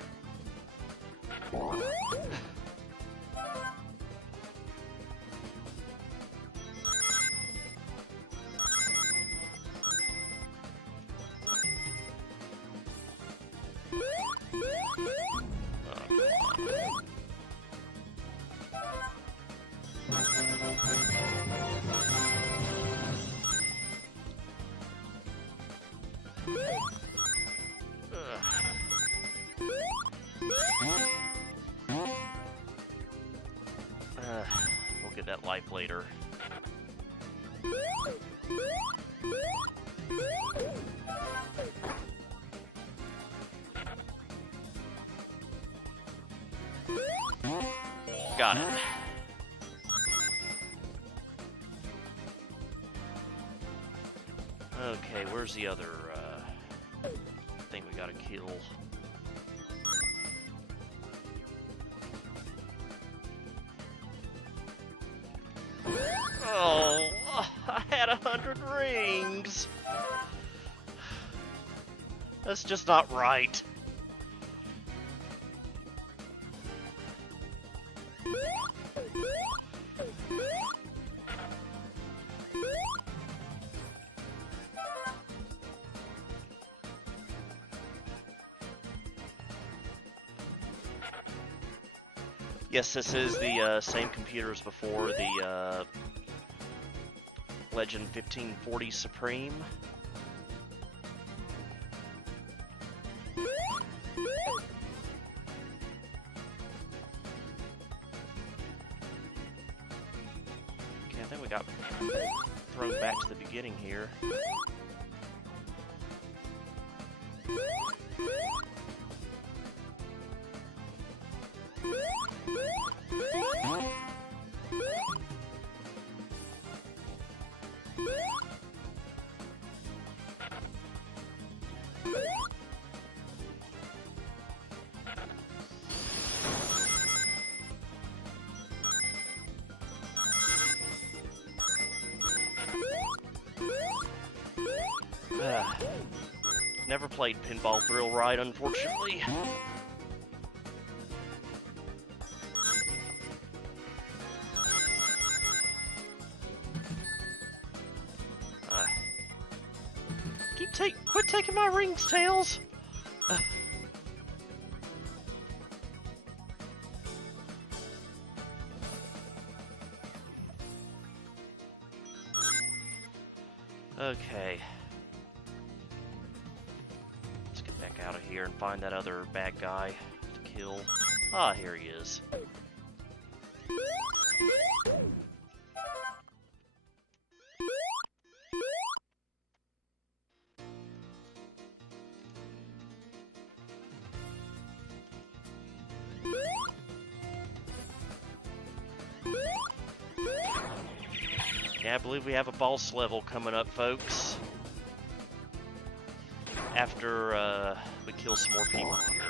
We'll get that life later. Got it. Okay, where's the other thing we gotta kill? Oh, I had 100 rings. That's just not right. Yes, this is the same computer as before, the Legend 1540 Supreme. Okay, I think we got thrown back to the beginning here. Never played Pinball Thrill Ride, unfortunately. Quit taking my rings, Tails! Okay. Let's get back out of here and find that other bad guy to kill. Ah, here he is. Yeah, I believe we have a boss level coming up, folks. After we kill some more people here.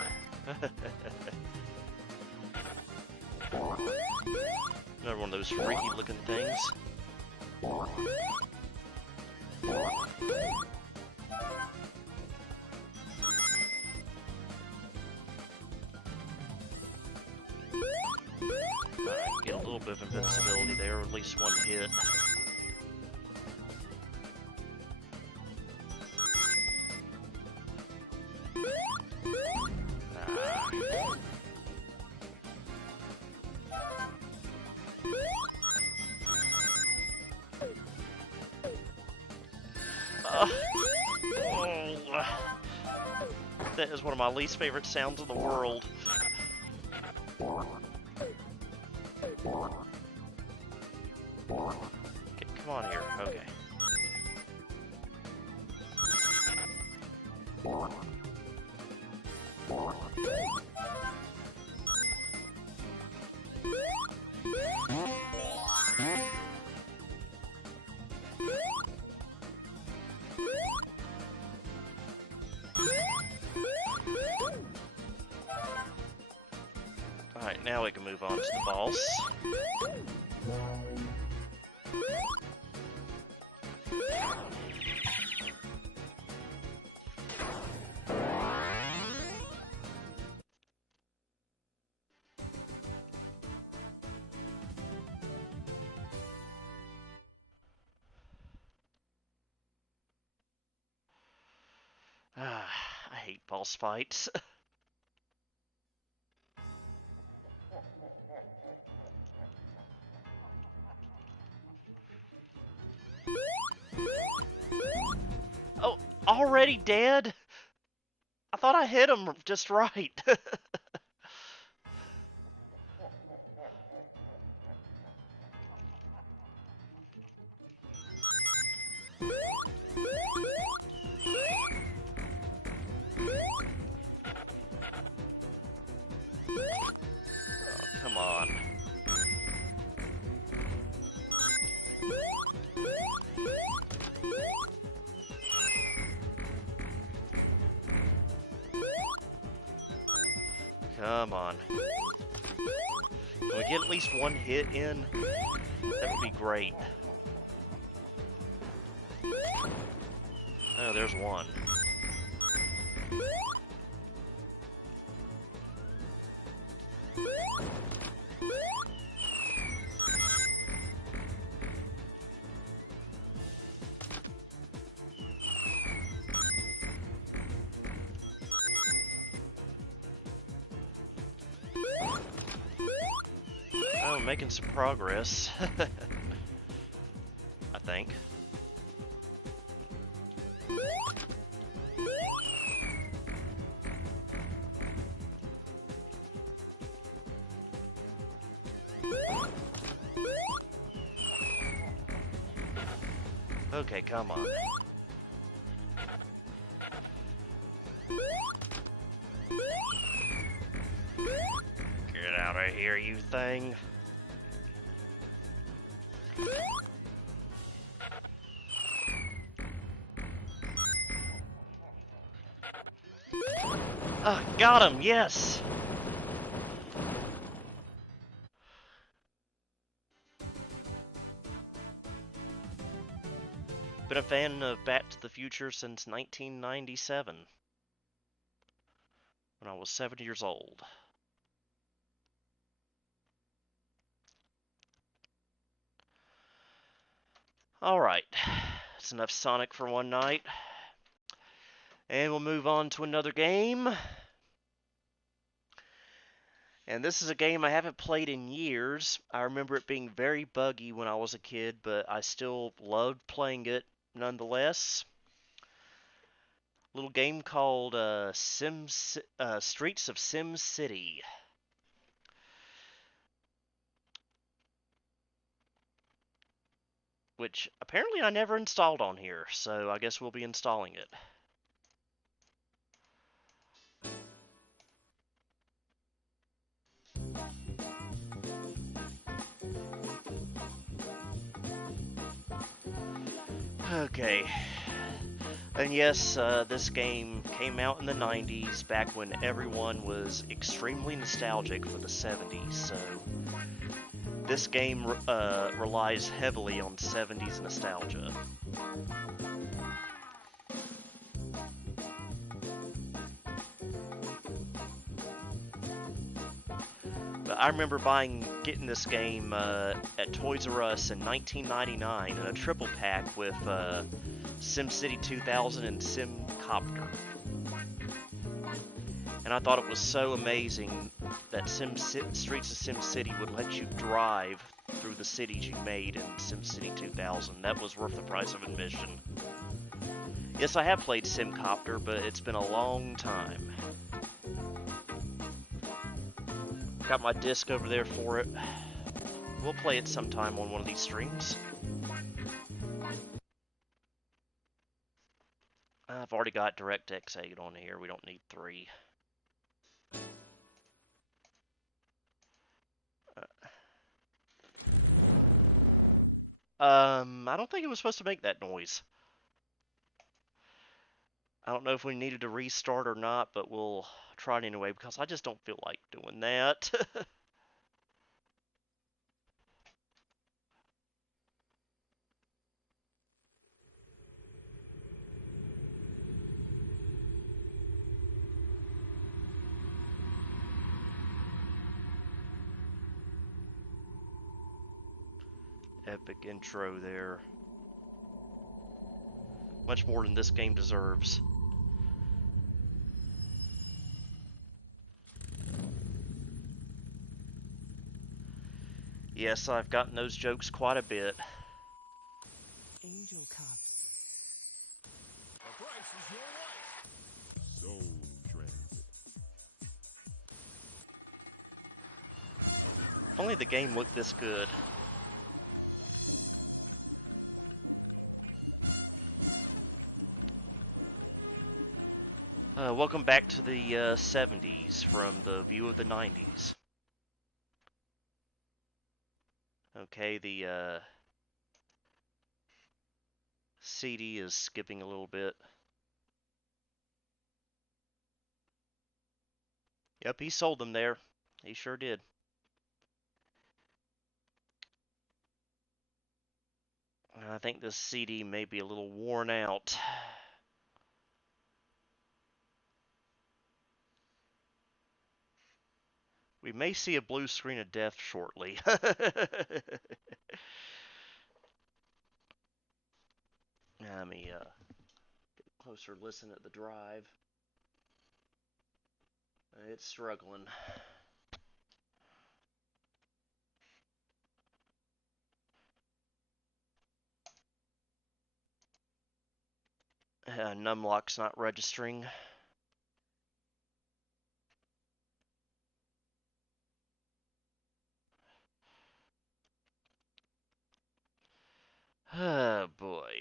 Another one of those freaky looking things. Get a little bit of invincibility there, or at least one hit. That is one of my least favorite sounds in the world. Okay, come on here. Okay. Alright, now we can move on to the boss. I hate boss fights. Oh, already dead? I thought I hit him just right. Come on. Come on. Can we get at least one hit in? That would be great. Oh, there's one. Oh, making some progress. I think. Okay, come on. Get out of here, you thing. Got him, yes! Been a fan of Back to the Future since 1997, when I was 7 years old. Alright, that's enough Sonic for one night. And we'll move on to another game. And this is a game I haven't played in years. I remember it being very buggy when I was a kid, but I still loved playing it nonetheless. A little game called Streets of Sim City. Which apparently I never installed on here, so I guess we'll be installing it. Okay. And yes, this game came out in the 90s, back when everyone was extremely nostalgic for the 70s, so this game relies heavily on 70s nostalgia. But I remember getting this game at Toys R Us in 1999 in a triple pack with SimCity 2000 and SimCopter. And I thought it was so amazing that Streets of SimCity would let you drive through the cities you made in SimCity 2000. That was worth the price of admission. Yes, I have played SimCopter, but it's been a long time. Got my disc over there for it. We'll play it sometime on one of these streams. I've already got DirectX 8 on here. We don't need 3. I don't think it was supposed to make that noise. I don't know if we needed to restart or not, but we'll try it anyway because I just don't feel like doing that. Epic intro there. Much more than this game deserves. Yes, I've gotten those jokes quite a bit. Angel Cups. The price is your life. Zone transit. If only the game looked this good. Welcome back to the 70s from the view of the 90s. Okay, the CD is skipping a little bit. Yep, he sold them there. He sure did. I think this CD may be a little worn out. We may see a blue screen of death shortly. Let me get a closer listen at the drive. It's struggling. Numlock's not registering. Oh boy.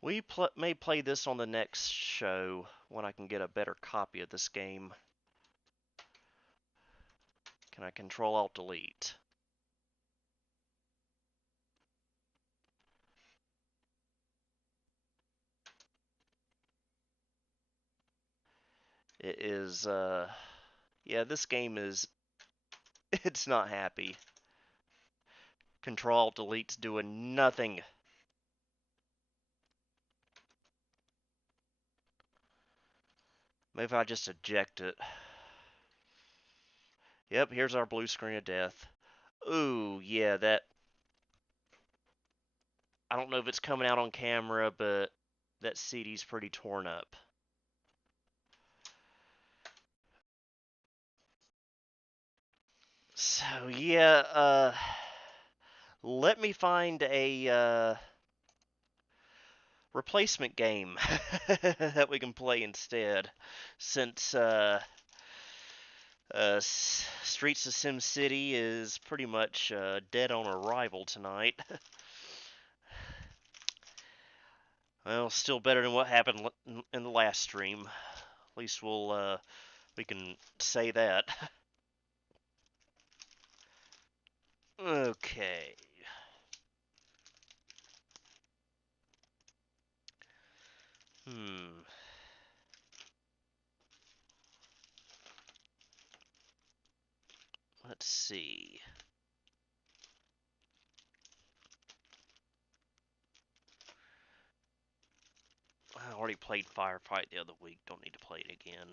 We may play this on the next show when I can get a better copy of this game. Can I Control-Alt-Delete? It is, yeah, this game is, it's not happy. Control-Delete's doing nothing. Maybe if I just eject it. Yep, here's our blue screen of death. Ooh, yeah, that... I don't know if it's coming out on camera, but that CD's pretty torn up. So, yeah, let me find a, replacement game that we can play instead, since, Streets of Sim City is pretty much dead on arrival tonight. Well, still better than what happened in the last stream. At least we can say that. Okay. Hmm. Let's see. I already played Firefight the other week. Don't need to play it again.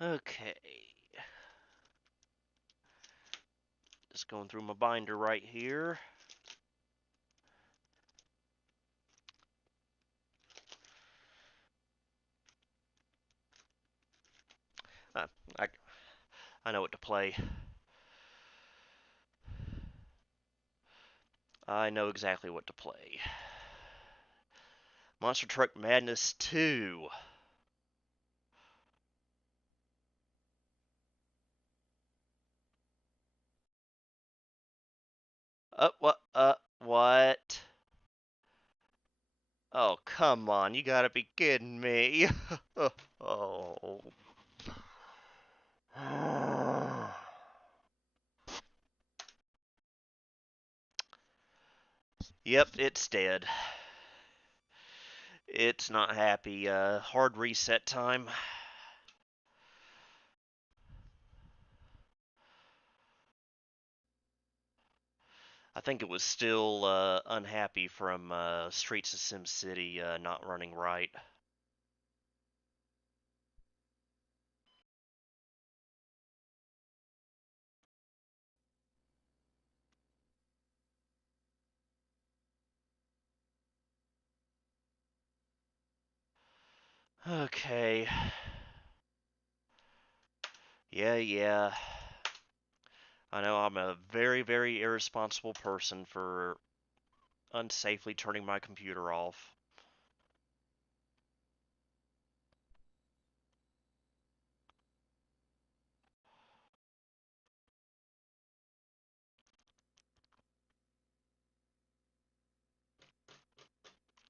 Okay. Just going through my binder right here. I I know what to play. I know exactly what to play. Monster Truck Madness 2. What? Oh, come on. You gotta be kidding me. Oh. Yep, it's dead. It's not happy. Hard reset time. I think it was still unhappy from Streets of Sim City not running right. Okay. Yeah. I know I'm a very, very irresponsible person for unsafely turning my computer off.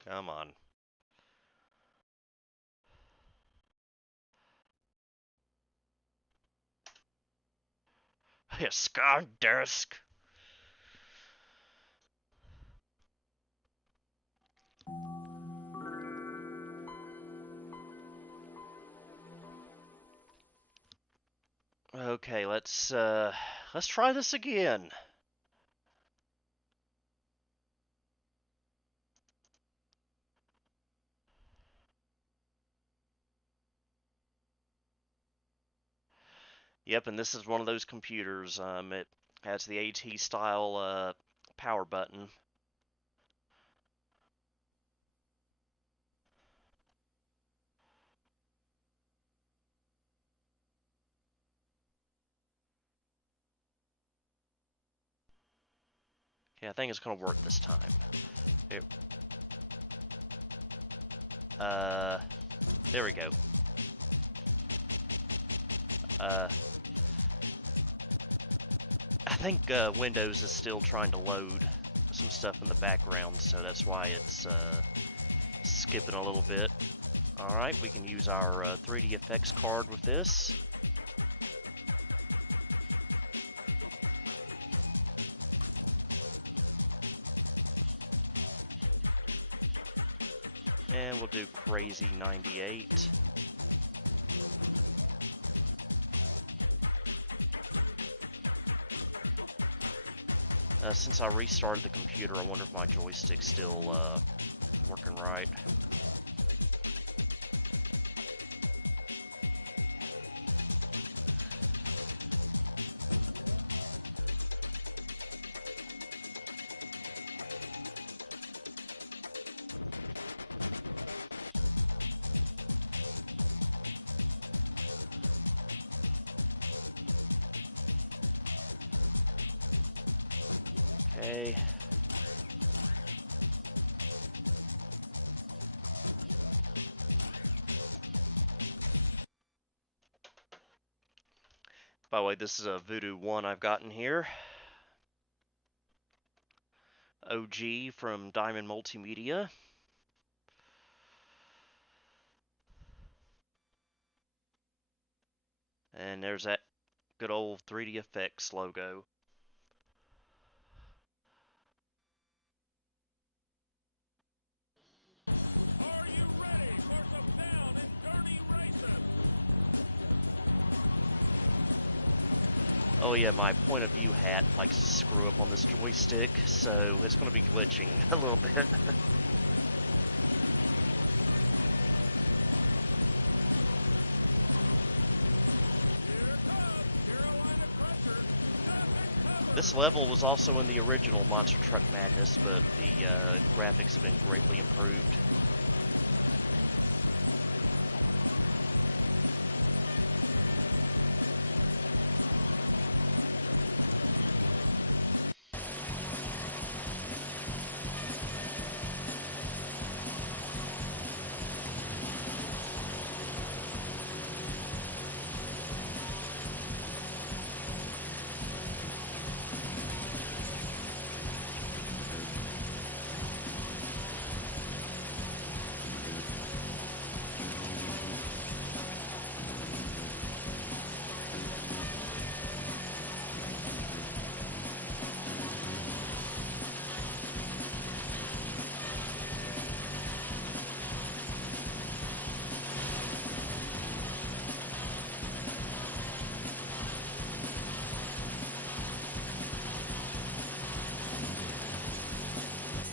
Come on. Scar desk. Okay, let's try this again. Yep, and this is one of those computers. It has the AT style power button. Yeah, I think it's gonna work this time. Here. There we go. I think Windows is still trying to load some stuff in the background, so that's why it's skipping a little bit. Alright, we can use our 3D effects card with this. And we'll do Crazy 98. Since I restarted the computer, I wonder if my joystick's still working right. Okay. By the way, this is a Voodoo 1 I've gotten here. OG from Diamond Multimedia. And there's that good old 3D Effects logo. Are you ready for some down and dirty racing? Oh yeah, my point of view hat likes to screw up on this joystick, so it's going to be glitching a little bit. This level was also in the original Monster Truck Madness, but the graphics have been greatly improved.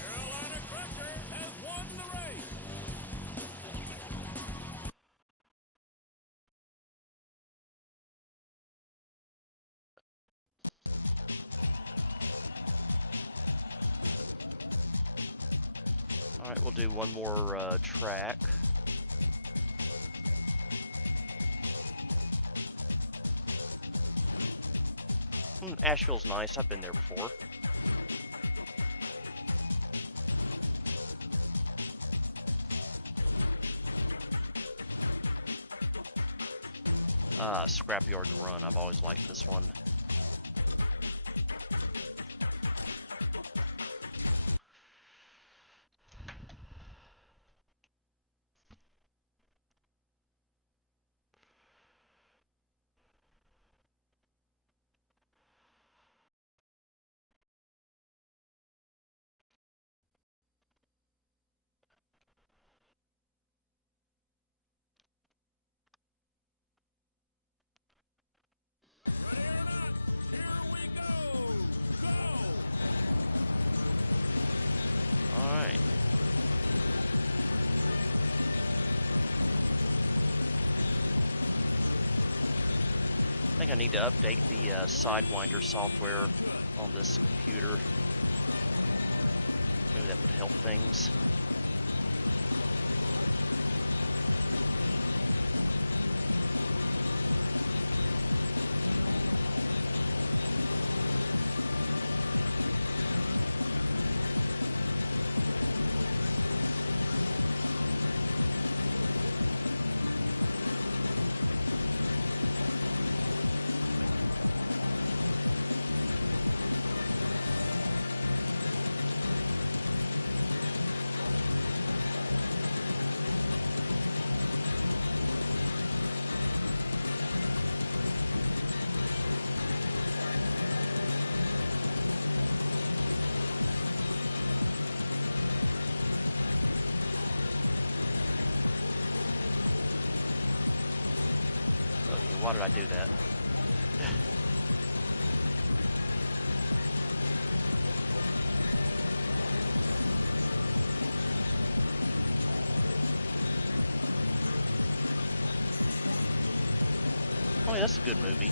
Carolina Crusher has won the race. Alright, we'll do one more track. Asheville's nice, I've been there before. Scrapyard to Run, I've always liked this one. Ready or not, here we go. Go! Alright. I think I need to update the Sidewinder software on this computer. Maybe that would help things. Okay, why did I do that? Oh, yeah, that's a good movie.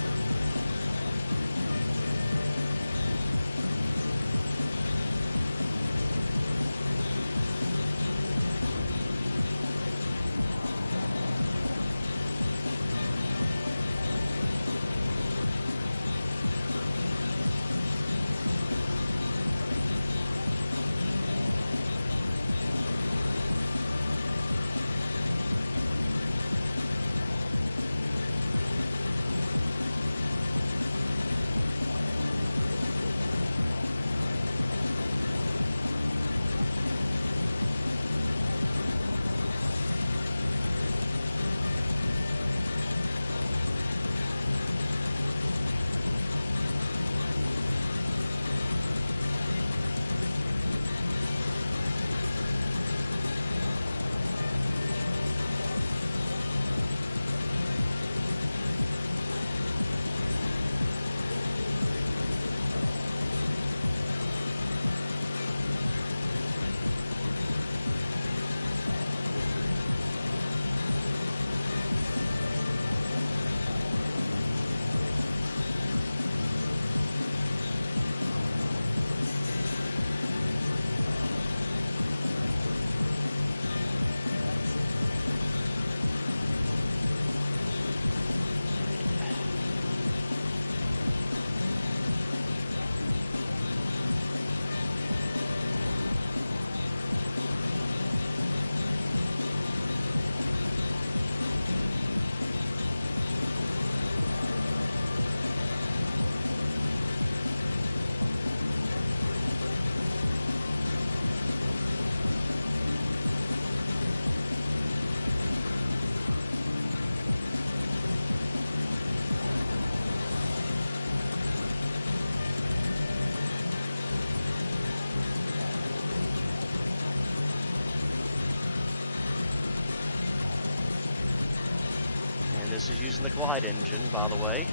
And this is using the glide engine, by the way.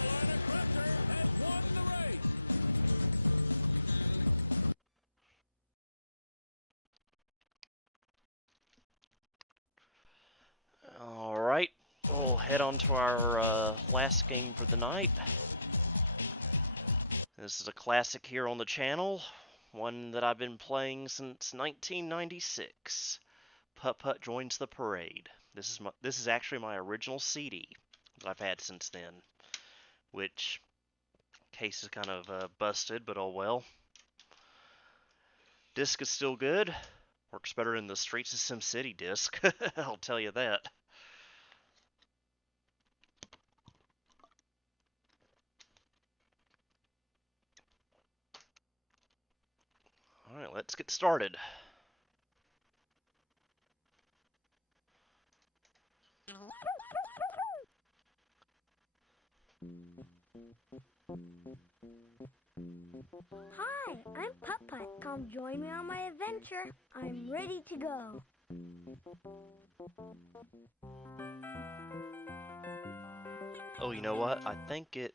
Carolina Crafter has won the race. Alright, we'll head on to our last game for the night. This is a classic here on the channel, one that I've been playing since 1996. Putt Putt Joins the Parade. This is actually my original CD that I've had since then, which case is kind of busted, but oh well. Disc is still good. Works better in the Streets of SimCity disc, I'll tell you that. Alright, let's get started. Hi, I'm Putt Putt. Come join me on my adventure. I'm ready to go. Oh, you know what? I think it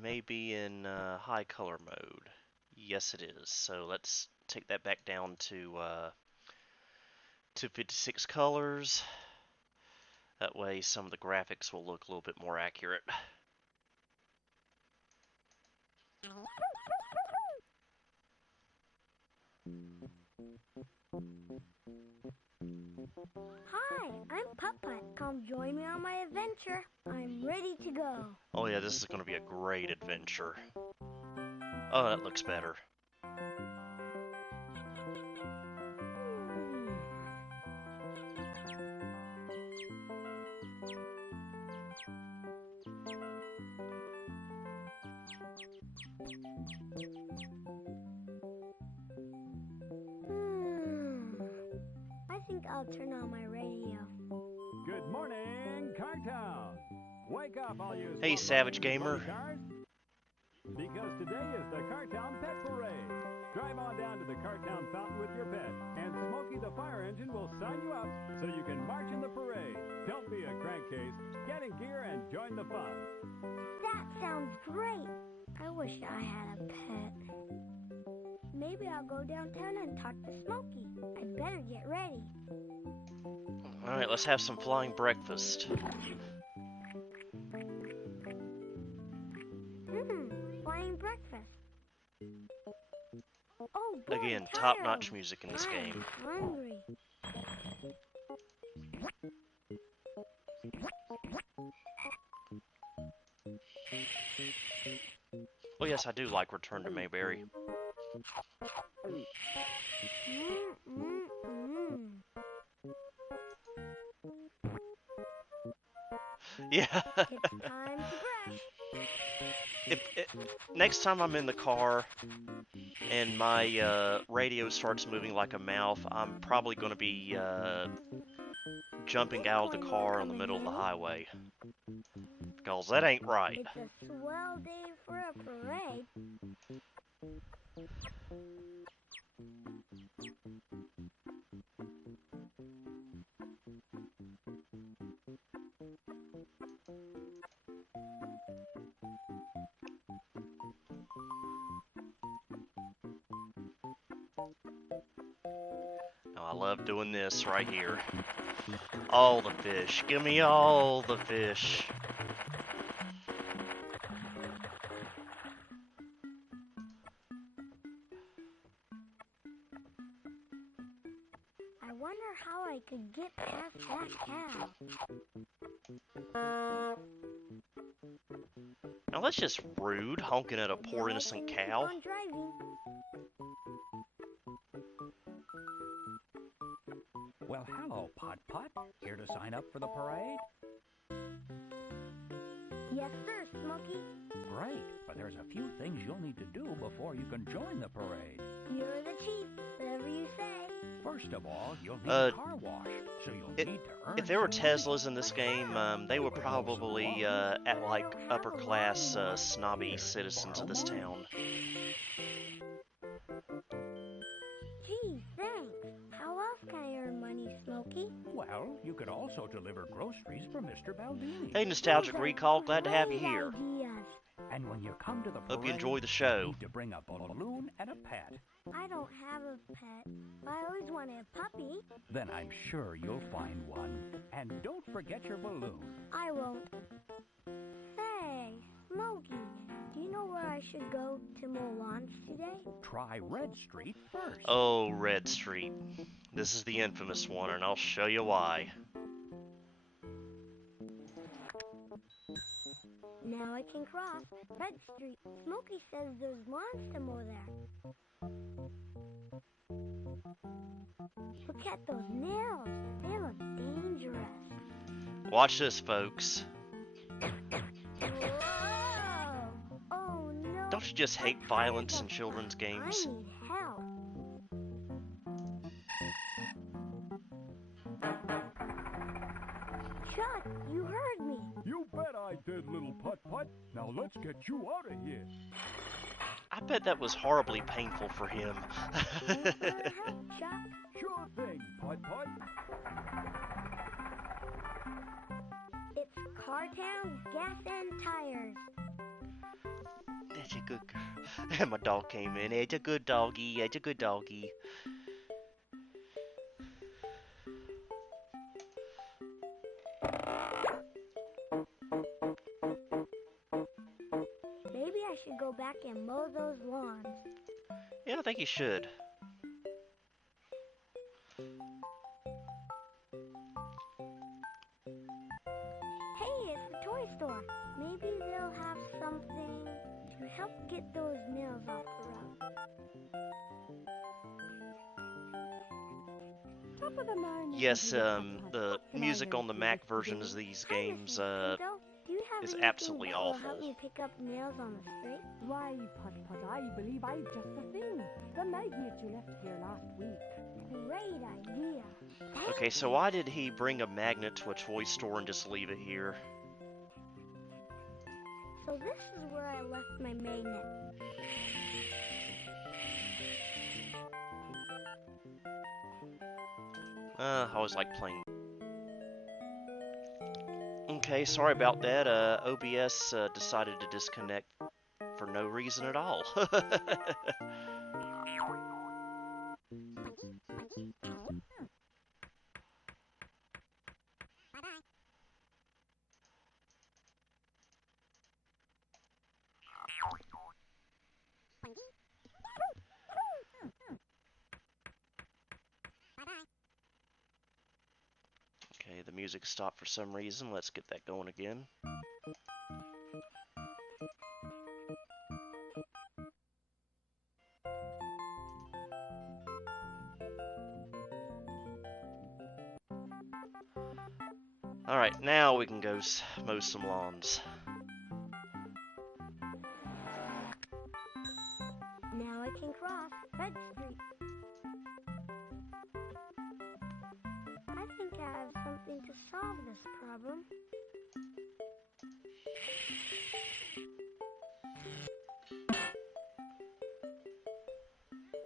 may be in high color mode. Yes, it is. So let's take that back down to 56 colors. That way some of the graphics will look a little bit more accurate. Hi, I'm Putt Putt. Come join me on my adventure. I'm ready to go. Oh yeah, this is going to be a great adventure. Oh, that looks better. I think I'll turn on my radio. Good morning, Cartown. Wake up, all you Hey, small Savage buttons and Gamer. funny cars. Because today is the Cartown Pet Parade. Drive on down to the Cartown Fountain with your pet, and Smokey the Fire Engine will sign you up so you can march in the parade. Don't be a crankcase. Get in gear and join the fun. That sounds great. I wish I had a pet. Maybe I'll go downtown and talk to Smokey. I'd better get ready. Alright, let's have some flying breakfast. Flying breakfast. Oh, boy, Again, tacos. top-notch music in this game. I'm hungry. Well, yes, I do like Return to Mayberry. Yeah. It's time to brush. Next time I'm in the car and my radio starts moving like a mouth, I'm probably going to be jumping out of the car in the middle of the highway. Because that ain't right. It's a swell day for a parade. Oh, I love doing this right here. All the fish. Give me all the fish. I wonder how I could get past that cow. Now that's just rude, honking at a poor innocent cow. On driving. Well, hello, Pot Pot. Here to sign up for the parade? Yes, sir, Smokey. Great, but there's a few things you'll need to do before you can join the parade. You're the chief. Whatever you say. First of all, you'll need a car wash, so you'll need to earn. If there were Teslas in this game, they were probably at like upper class snobby citizens of this town. Gee, thanks. How else can I earn money, Smokey? Well, you could also deliver groceries for Mr. Baldini. Hey, Nostalgic Those are Recall, glad to have you great here. ideas. And when you come to the parade, Hope you enjoy the you show. need to bring a balloon and a pet. I don't have a pet. I always wanted a puppy. Then I'm sure you'll find one. And don't forget your balloon. I won't. Hey, Smokey, do you know where I should go to mow lawns today? Try Red Street first. Oh, Red Street. This is the infamous one, and I'll show you why. Now I can cross Red Street. Smokey says there's lawns to mow there. Look at those nails. They look dangerous. Watch this, folks. Whoa! Oh no! Don't you just hate violence in children's I games? need help. Chuck, you heard me. You bet I did, little Putt-Putt. Now let's get you out of here. I bet that was horribly painful for him. Thanks for the help, Chuck. Sure thing, Putt-Putt. It's Cartown Gas and Tires. That's a good girl. And my dog came in. It's a good doggy. It's a good doggy. Maybe I should go back and mow those lawns. Yeah, I think you should. Hey, it's the toy store. Maybe they'll have something to help get those nails off the road. Top of the morning. Yes, the music on the Mac versions of these games, Hi, Mr. Potato. Do you have is anything absolutely that will help awful. me pick up nails on the street? Why, Putt-Putt, I believe I've just the thing. The magnet you left here last week. Great idea. Okay, so why did he bring a magnet to a toy store and just leave it here? So this is where I left my magnet. I always like playing. Okay, sorry about that. OBS decided to disconnect for no reason at all. Okay, the music stopped for some reason. Let's get that going again. Alright, now we can go mow some lawns. Now I can cross Red Street. I think I have something to solve this problem.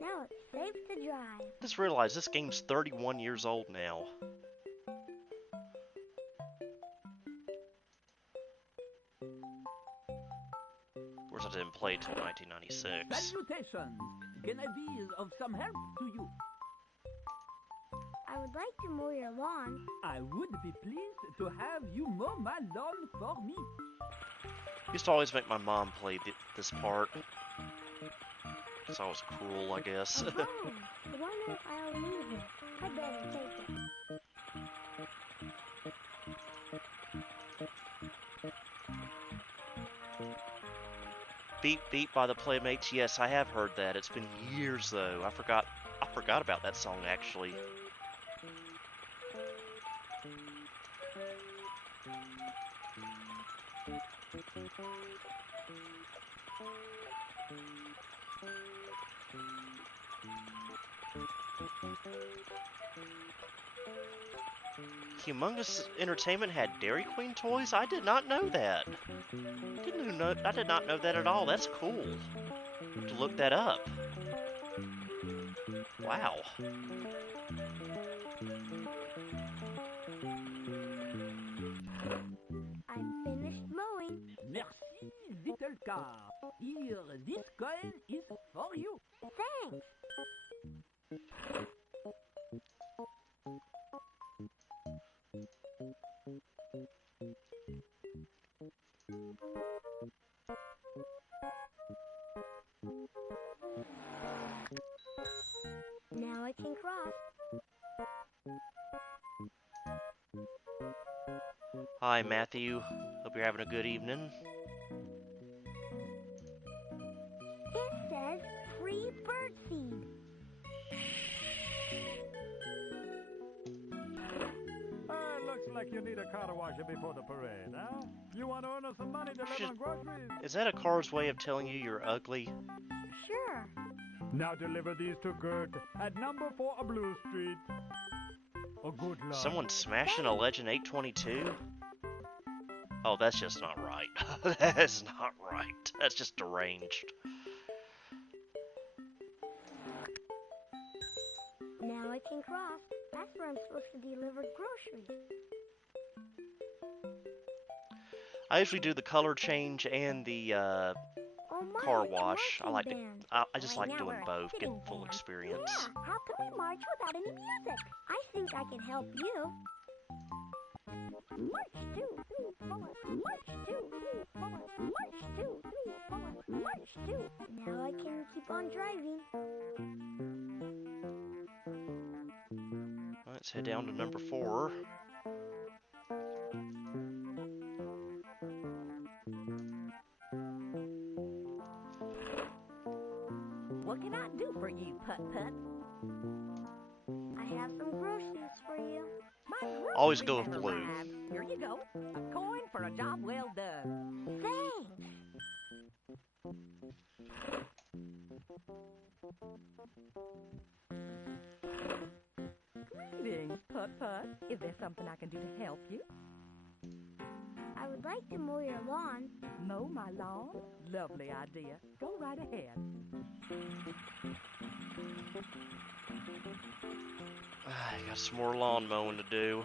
Now it's safe to drive. Just realized this game's 31 years old now. Of course, I didn't play till 1996. Salutations! Can I be of some help to you? I would like to mow your lawn. I would be pleased to have you mow my lawn for me. Used to always make my mom play this part. It's always cool, I guess. Oh, I wonder if I'll leave it. I better take it. Beep Beep by the Playmates. Yes, I have heard that. It's been years though. I forgot about that song actually. Humongous Entertainment had Dairy Queen toys? I did not know that. I did not know that at all. That's cool. To look that up. Wow. I'm finished mowing. Merci, little car. Here, this coin is for you. Thanks. Now I can cross. Hi, Matthew. Hope you're having a good evening. It says free birdseed. Looks like you need a car washer before the parade, huh? You want to earn us some money delivering groceries? Is that a car's way of telling you you're ugly? Sure. Now deliver these to Gert at number 4 of Blue Street. Oh, good luck. Someone smashing a Legend 822? Oh, that's just not right. That's not right. That's just deranged. Now I can cross. That's where I'm supposed to deliver groceries. I usually do the color change and the Oh my, car it's a wash. I marching like to. band. I just Right like now doing we're both, fitting getting full form. experience. Yeah, how can we march without any music? I think I can help you. March 2, 3, 4. March 2, 3, 4. March 2, 3, 4. March 2. Now I can keep on driving. Let's head down to number 4. What can I do for you, Putt-Putt? I have some groceries for you. My Always groceries go with have blue. arrived. Here you go. A coin for for a job well done. Thanks. Greetings, Putt-Putt. Is there something I can do to help you? I would like to mow your lawn. Mow my lawn? Lovely idea. Go right ahead. I got some more lawn mowing to do.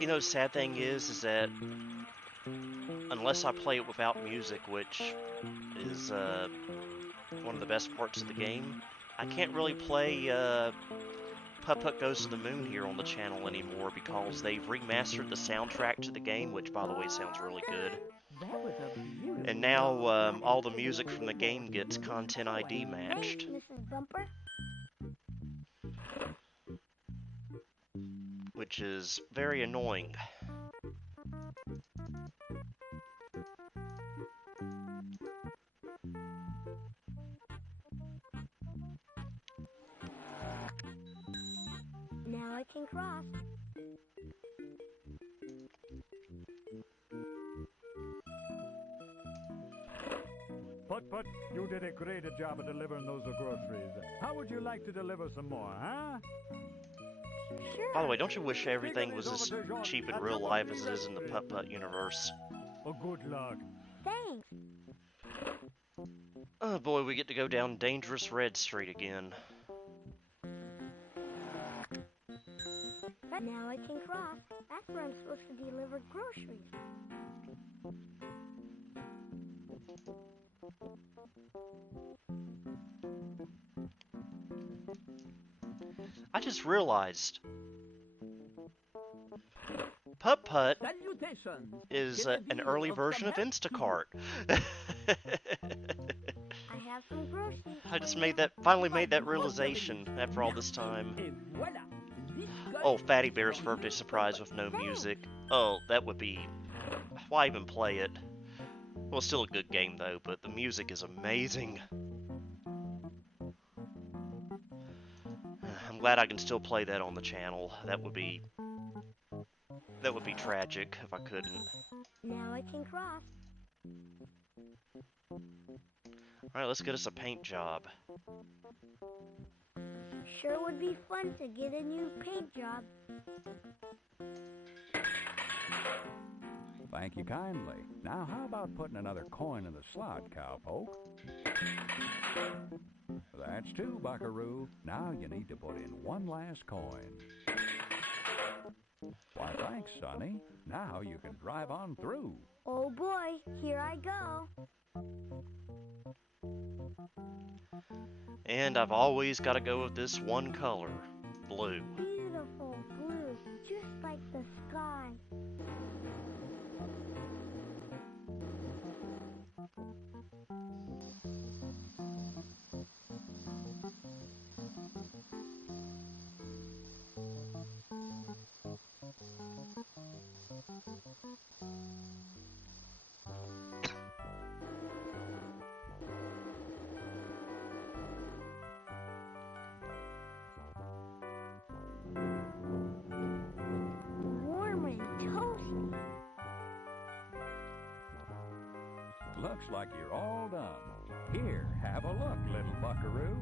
You know, the sad thing is that unless I play it without music, which is one of the best parts of the game, I can't really play Putt-Putt Goes to the Moon here on the channel anymore because they've remastered the soundtrack to the game, which, by the way, sounds really good. That was a beautiful And now all the music from the game gets Content ID matched. Thanks, Mrs. Bumper. Which is very annoying. Now I can cross. Putt-Putt, you did a great job of delivering those groceries. How would you like to deliver some more, huh? Sure. By the way, don't you wish everything was as cheap in real life as it is in the Putt-Putt universe? Oh, good luck. Thanks. Oh boy, we get to go down Dangerous Red Street again. Now I can cross. That's where I'm supposed to deliver groceries. I just realized Putt-Putt Salutations. is an early version of Instacart. I have some groceries. I just finally made that realization after all this time. Et voilà. Oh, Fatty Bear's birthday surprise with no music. Oh, that would be... Why even play it? Well, it's still a good game though, but the music is amazing. I'm glad I can still play that on the channel. That would be tragic if I couldn't. Now I can cross. Alright, let's get us a paint job. Sure would be fun to get a new paint job. Thank you kindly. Now, how about putting another coin in the slot, cowpoke? That's two, buckaroo. Now you need to put in one last coin. Why, thanks, Sonny. Now you can drive on through. Oh boy, here I go. And I've always got to go with this one color, blue. Beautiful blue, just like the sky. Warm and toasty. Looks like you're all done. Here, have a look, little buckaroo.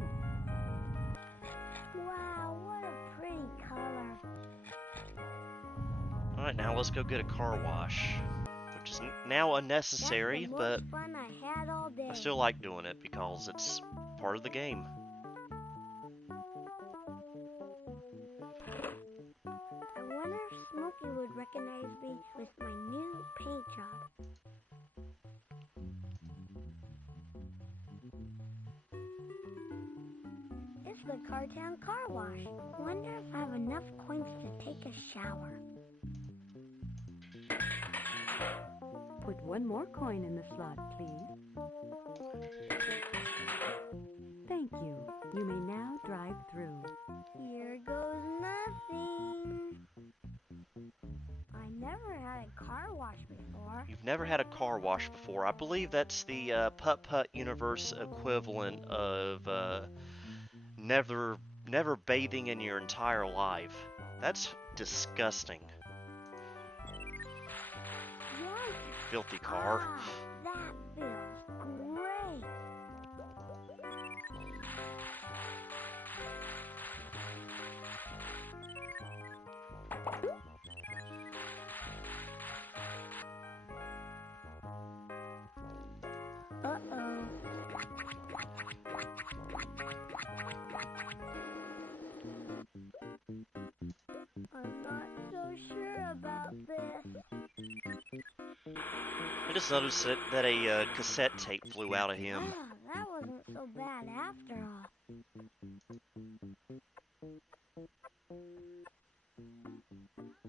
Wow, what a pretty color. Alright, now let's go get a car wash. Which is now unnecessary, That's the but most fun I had all day. I still like doing it because it's part of the game. I wonder if Smokey would recognize me with my new paint job. This the Cartown car wash. Wonder if I have enough coins to take a shower. Put one more coin in the slot, please. Thank you. You may now drive through. Here goes nothing. I never had a car wash before. You've never had a car wash before. I believe that's the Putt-Putt universe equivalent of never bathing in your entire life. That's disgusting. Yes. Filthy car. Ah, that feels great. Uh-oh. I'm not so sure about this. I just noticed that a cassette tape flew out of him. Ah, that wasn't so bad after all.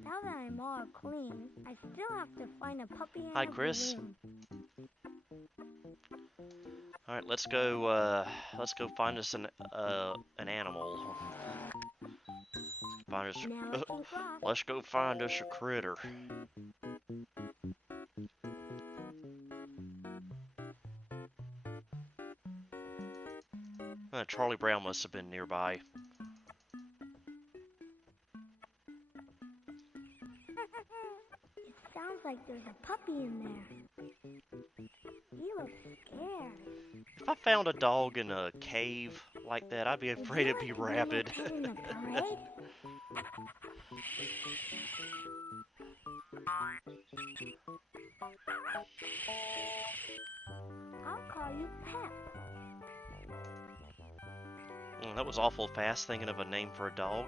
Now that I'm all clean, I still have to find a puppy and Hi, a Chris. balloon. All right, let's go find us an animal. Find us. Now I can cross. Let's go find us a critter. Charlie Brown must have been nearby. It sounds like there's a puppy in there. He looks scared. If I found a dog in a cave like that, I'd be afraid it'd be rabid. In the parade? I'll call you Pep. That was awful fast thinking of a name for a dog.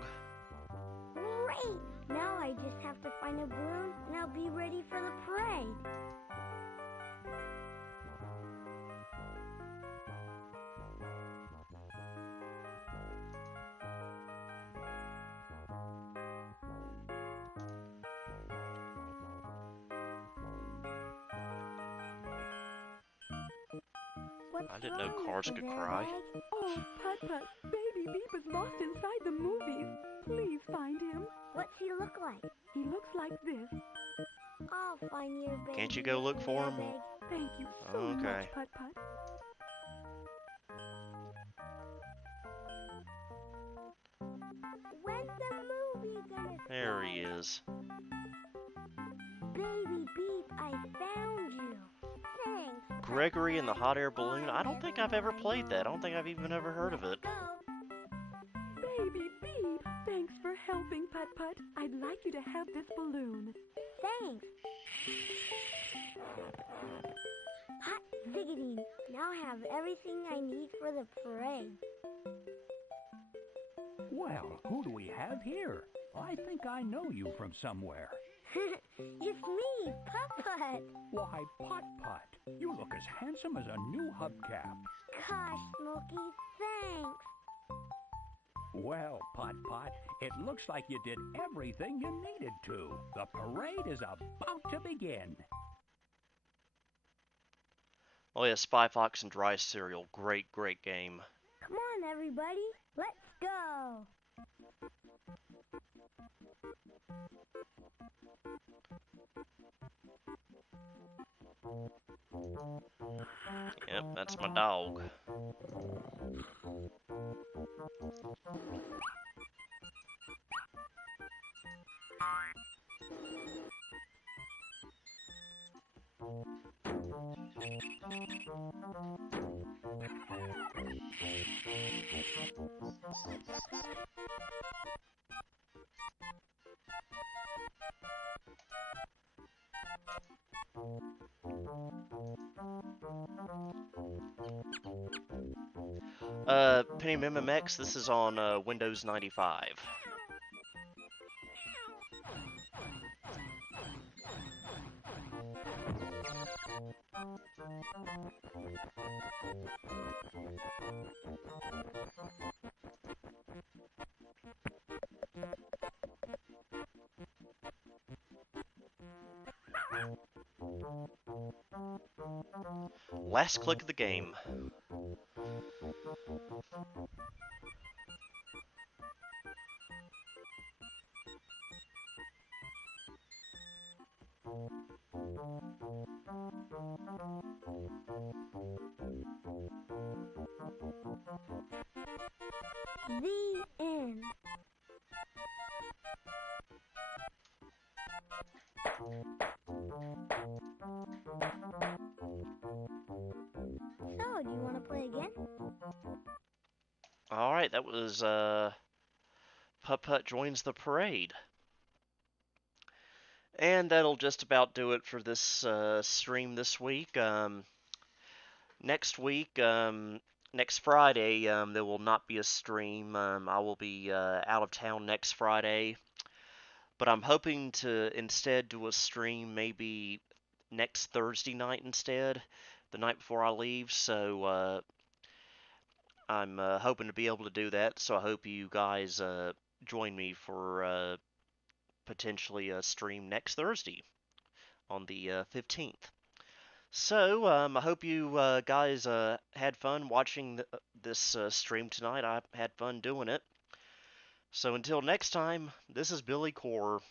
Great! Now I just have to find a balloon and I'll be ready for the parade. I didn't know cars could cry. Oh, Putt-Putt, Baby Beep is lost inside the movies. Please find him. What's he look like? He looks like this. I'll find your baby. Can't you go look for him? Big. Thank you so Okay. much, Putt-Putt. When's the movie gonna There he is. Baby Beep, I found you. Thanks. Gregory and the hot air balloon. I don't think I've ever played that. I don't think I've even ever heard of it. Go. Baby Beep, thanks for helping, Putt-Putt. I'd like you to have this balloon. Thanks. Hot diggity. Now I have everything I need for the parade. Well, who do we have here? I think I know you from somewhere. It's me, Putt-Putt. Why, Putt-Putt, you look as handsome as a new hubcap. Gosh, Smokey, thanks. Well, Putt-Putt, it looks like you did everything you needed to. The parade is about to begin. Oh yeah, Spy Fox and Dry Cereal. Great, great game. Come on, everybody. Let's go. Yep, that's my dog. Penny MMX, this is on Windows 95. Last click of the game. The end. So, do you want to play again? Alright, that was Putt Putt Joins the Parade. And that'll just about do it for this stream this week. Next week, next Friday, there will not be a stream. I will be out of town next Friday. But I'm hoping to instead do a stream maybe next Thursday night instead, the night before I leave. So I'm hoping to be able to do that. So I hope you guys join me for potentially a stream next Thursday on the 15th. So I hope you guys had fun watching this stream tonight. I had fun doing it. So until next time, this is Billy Core.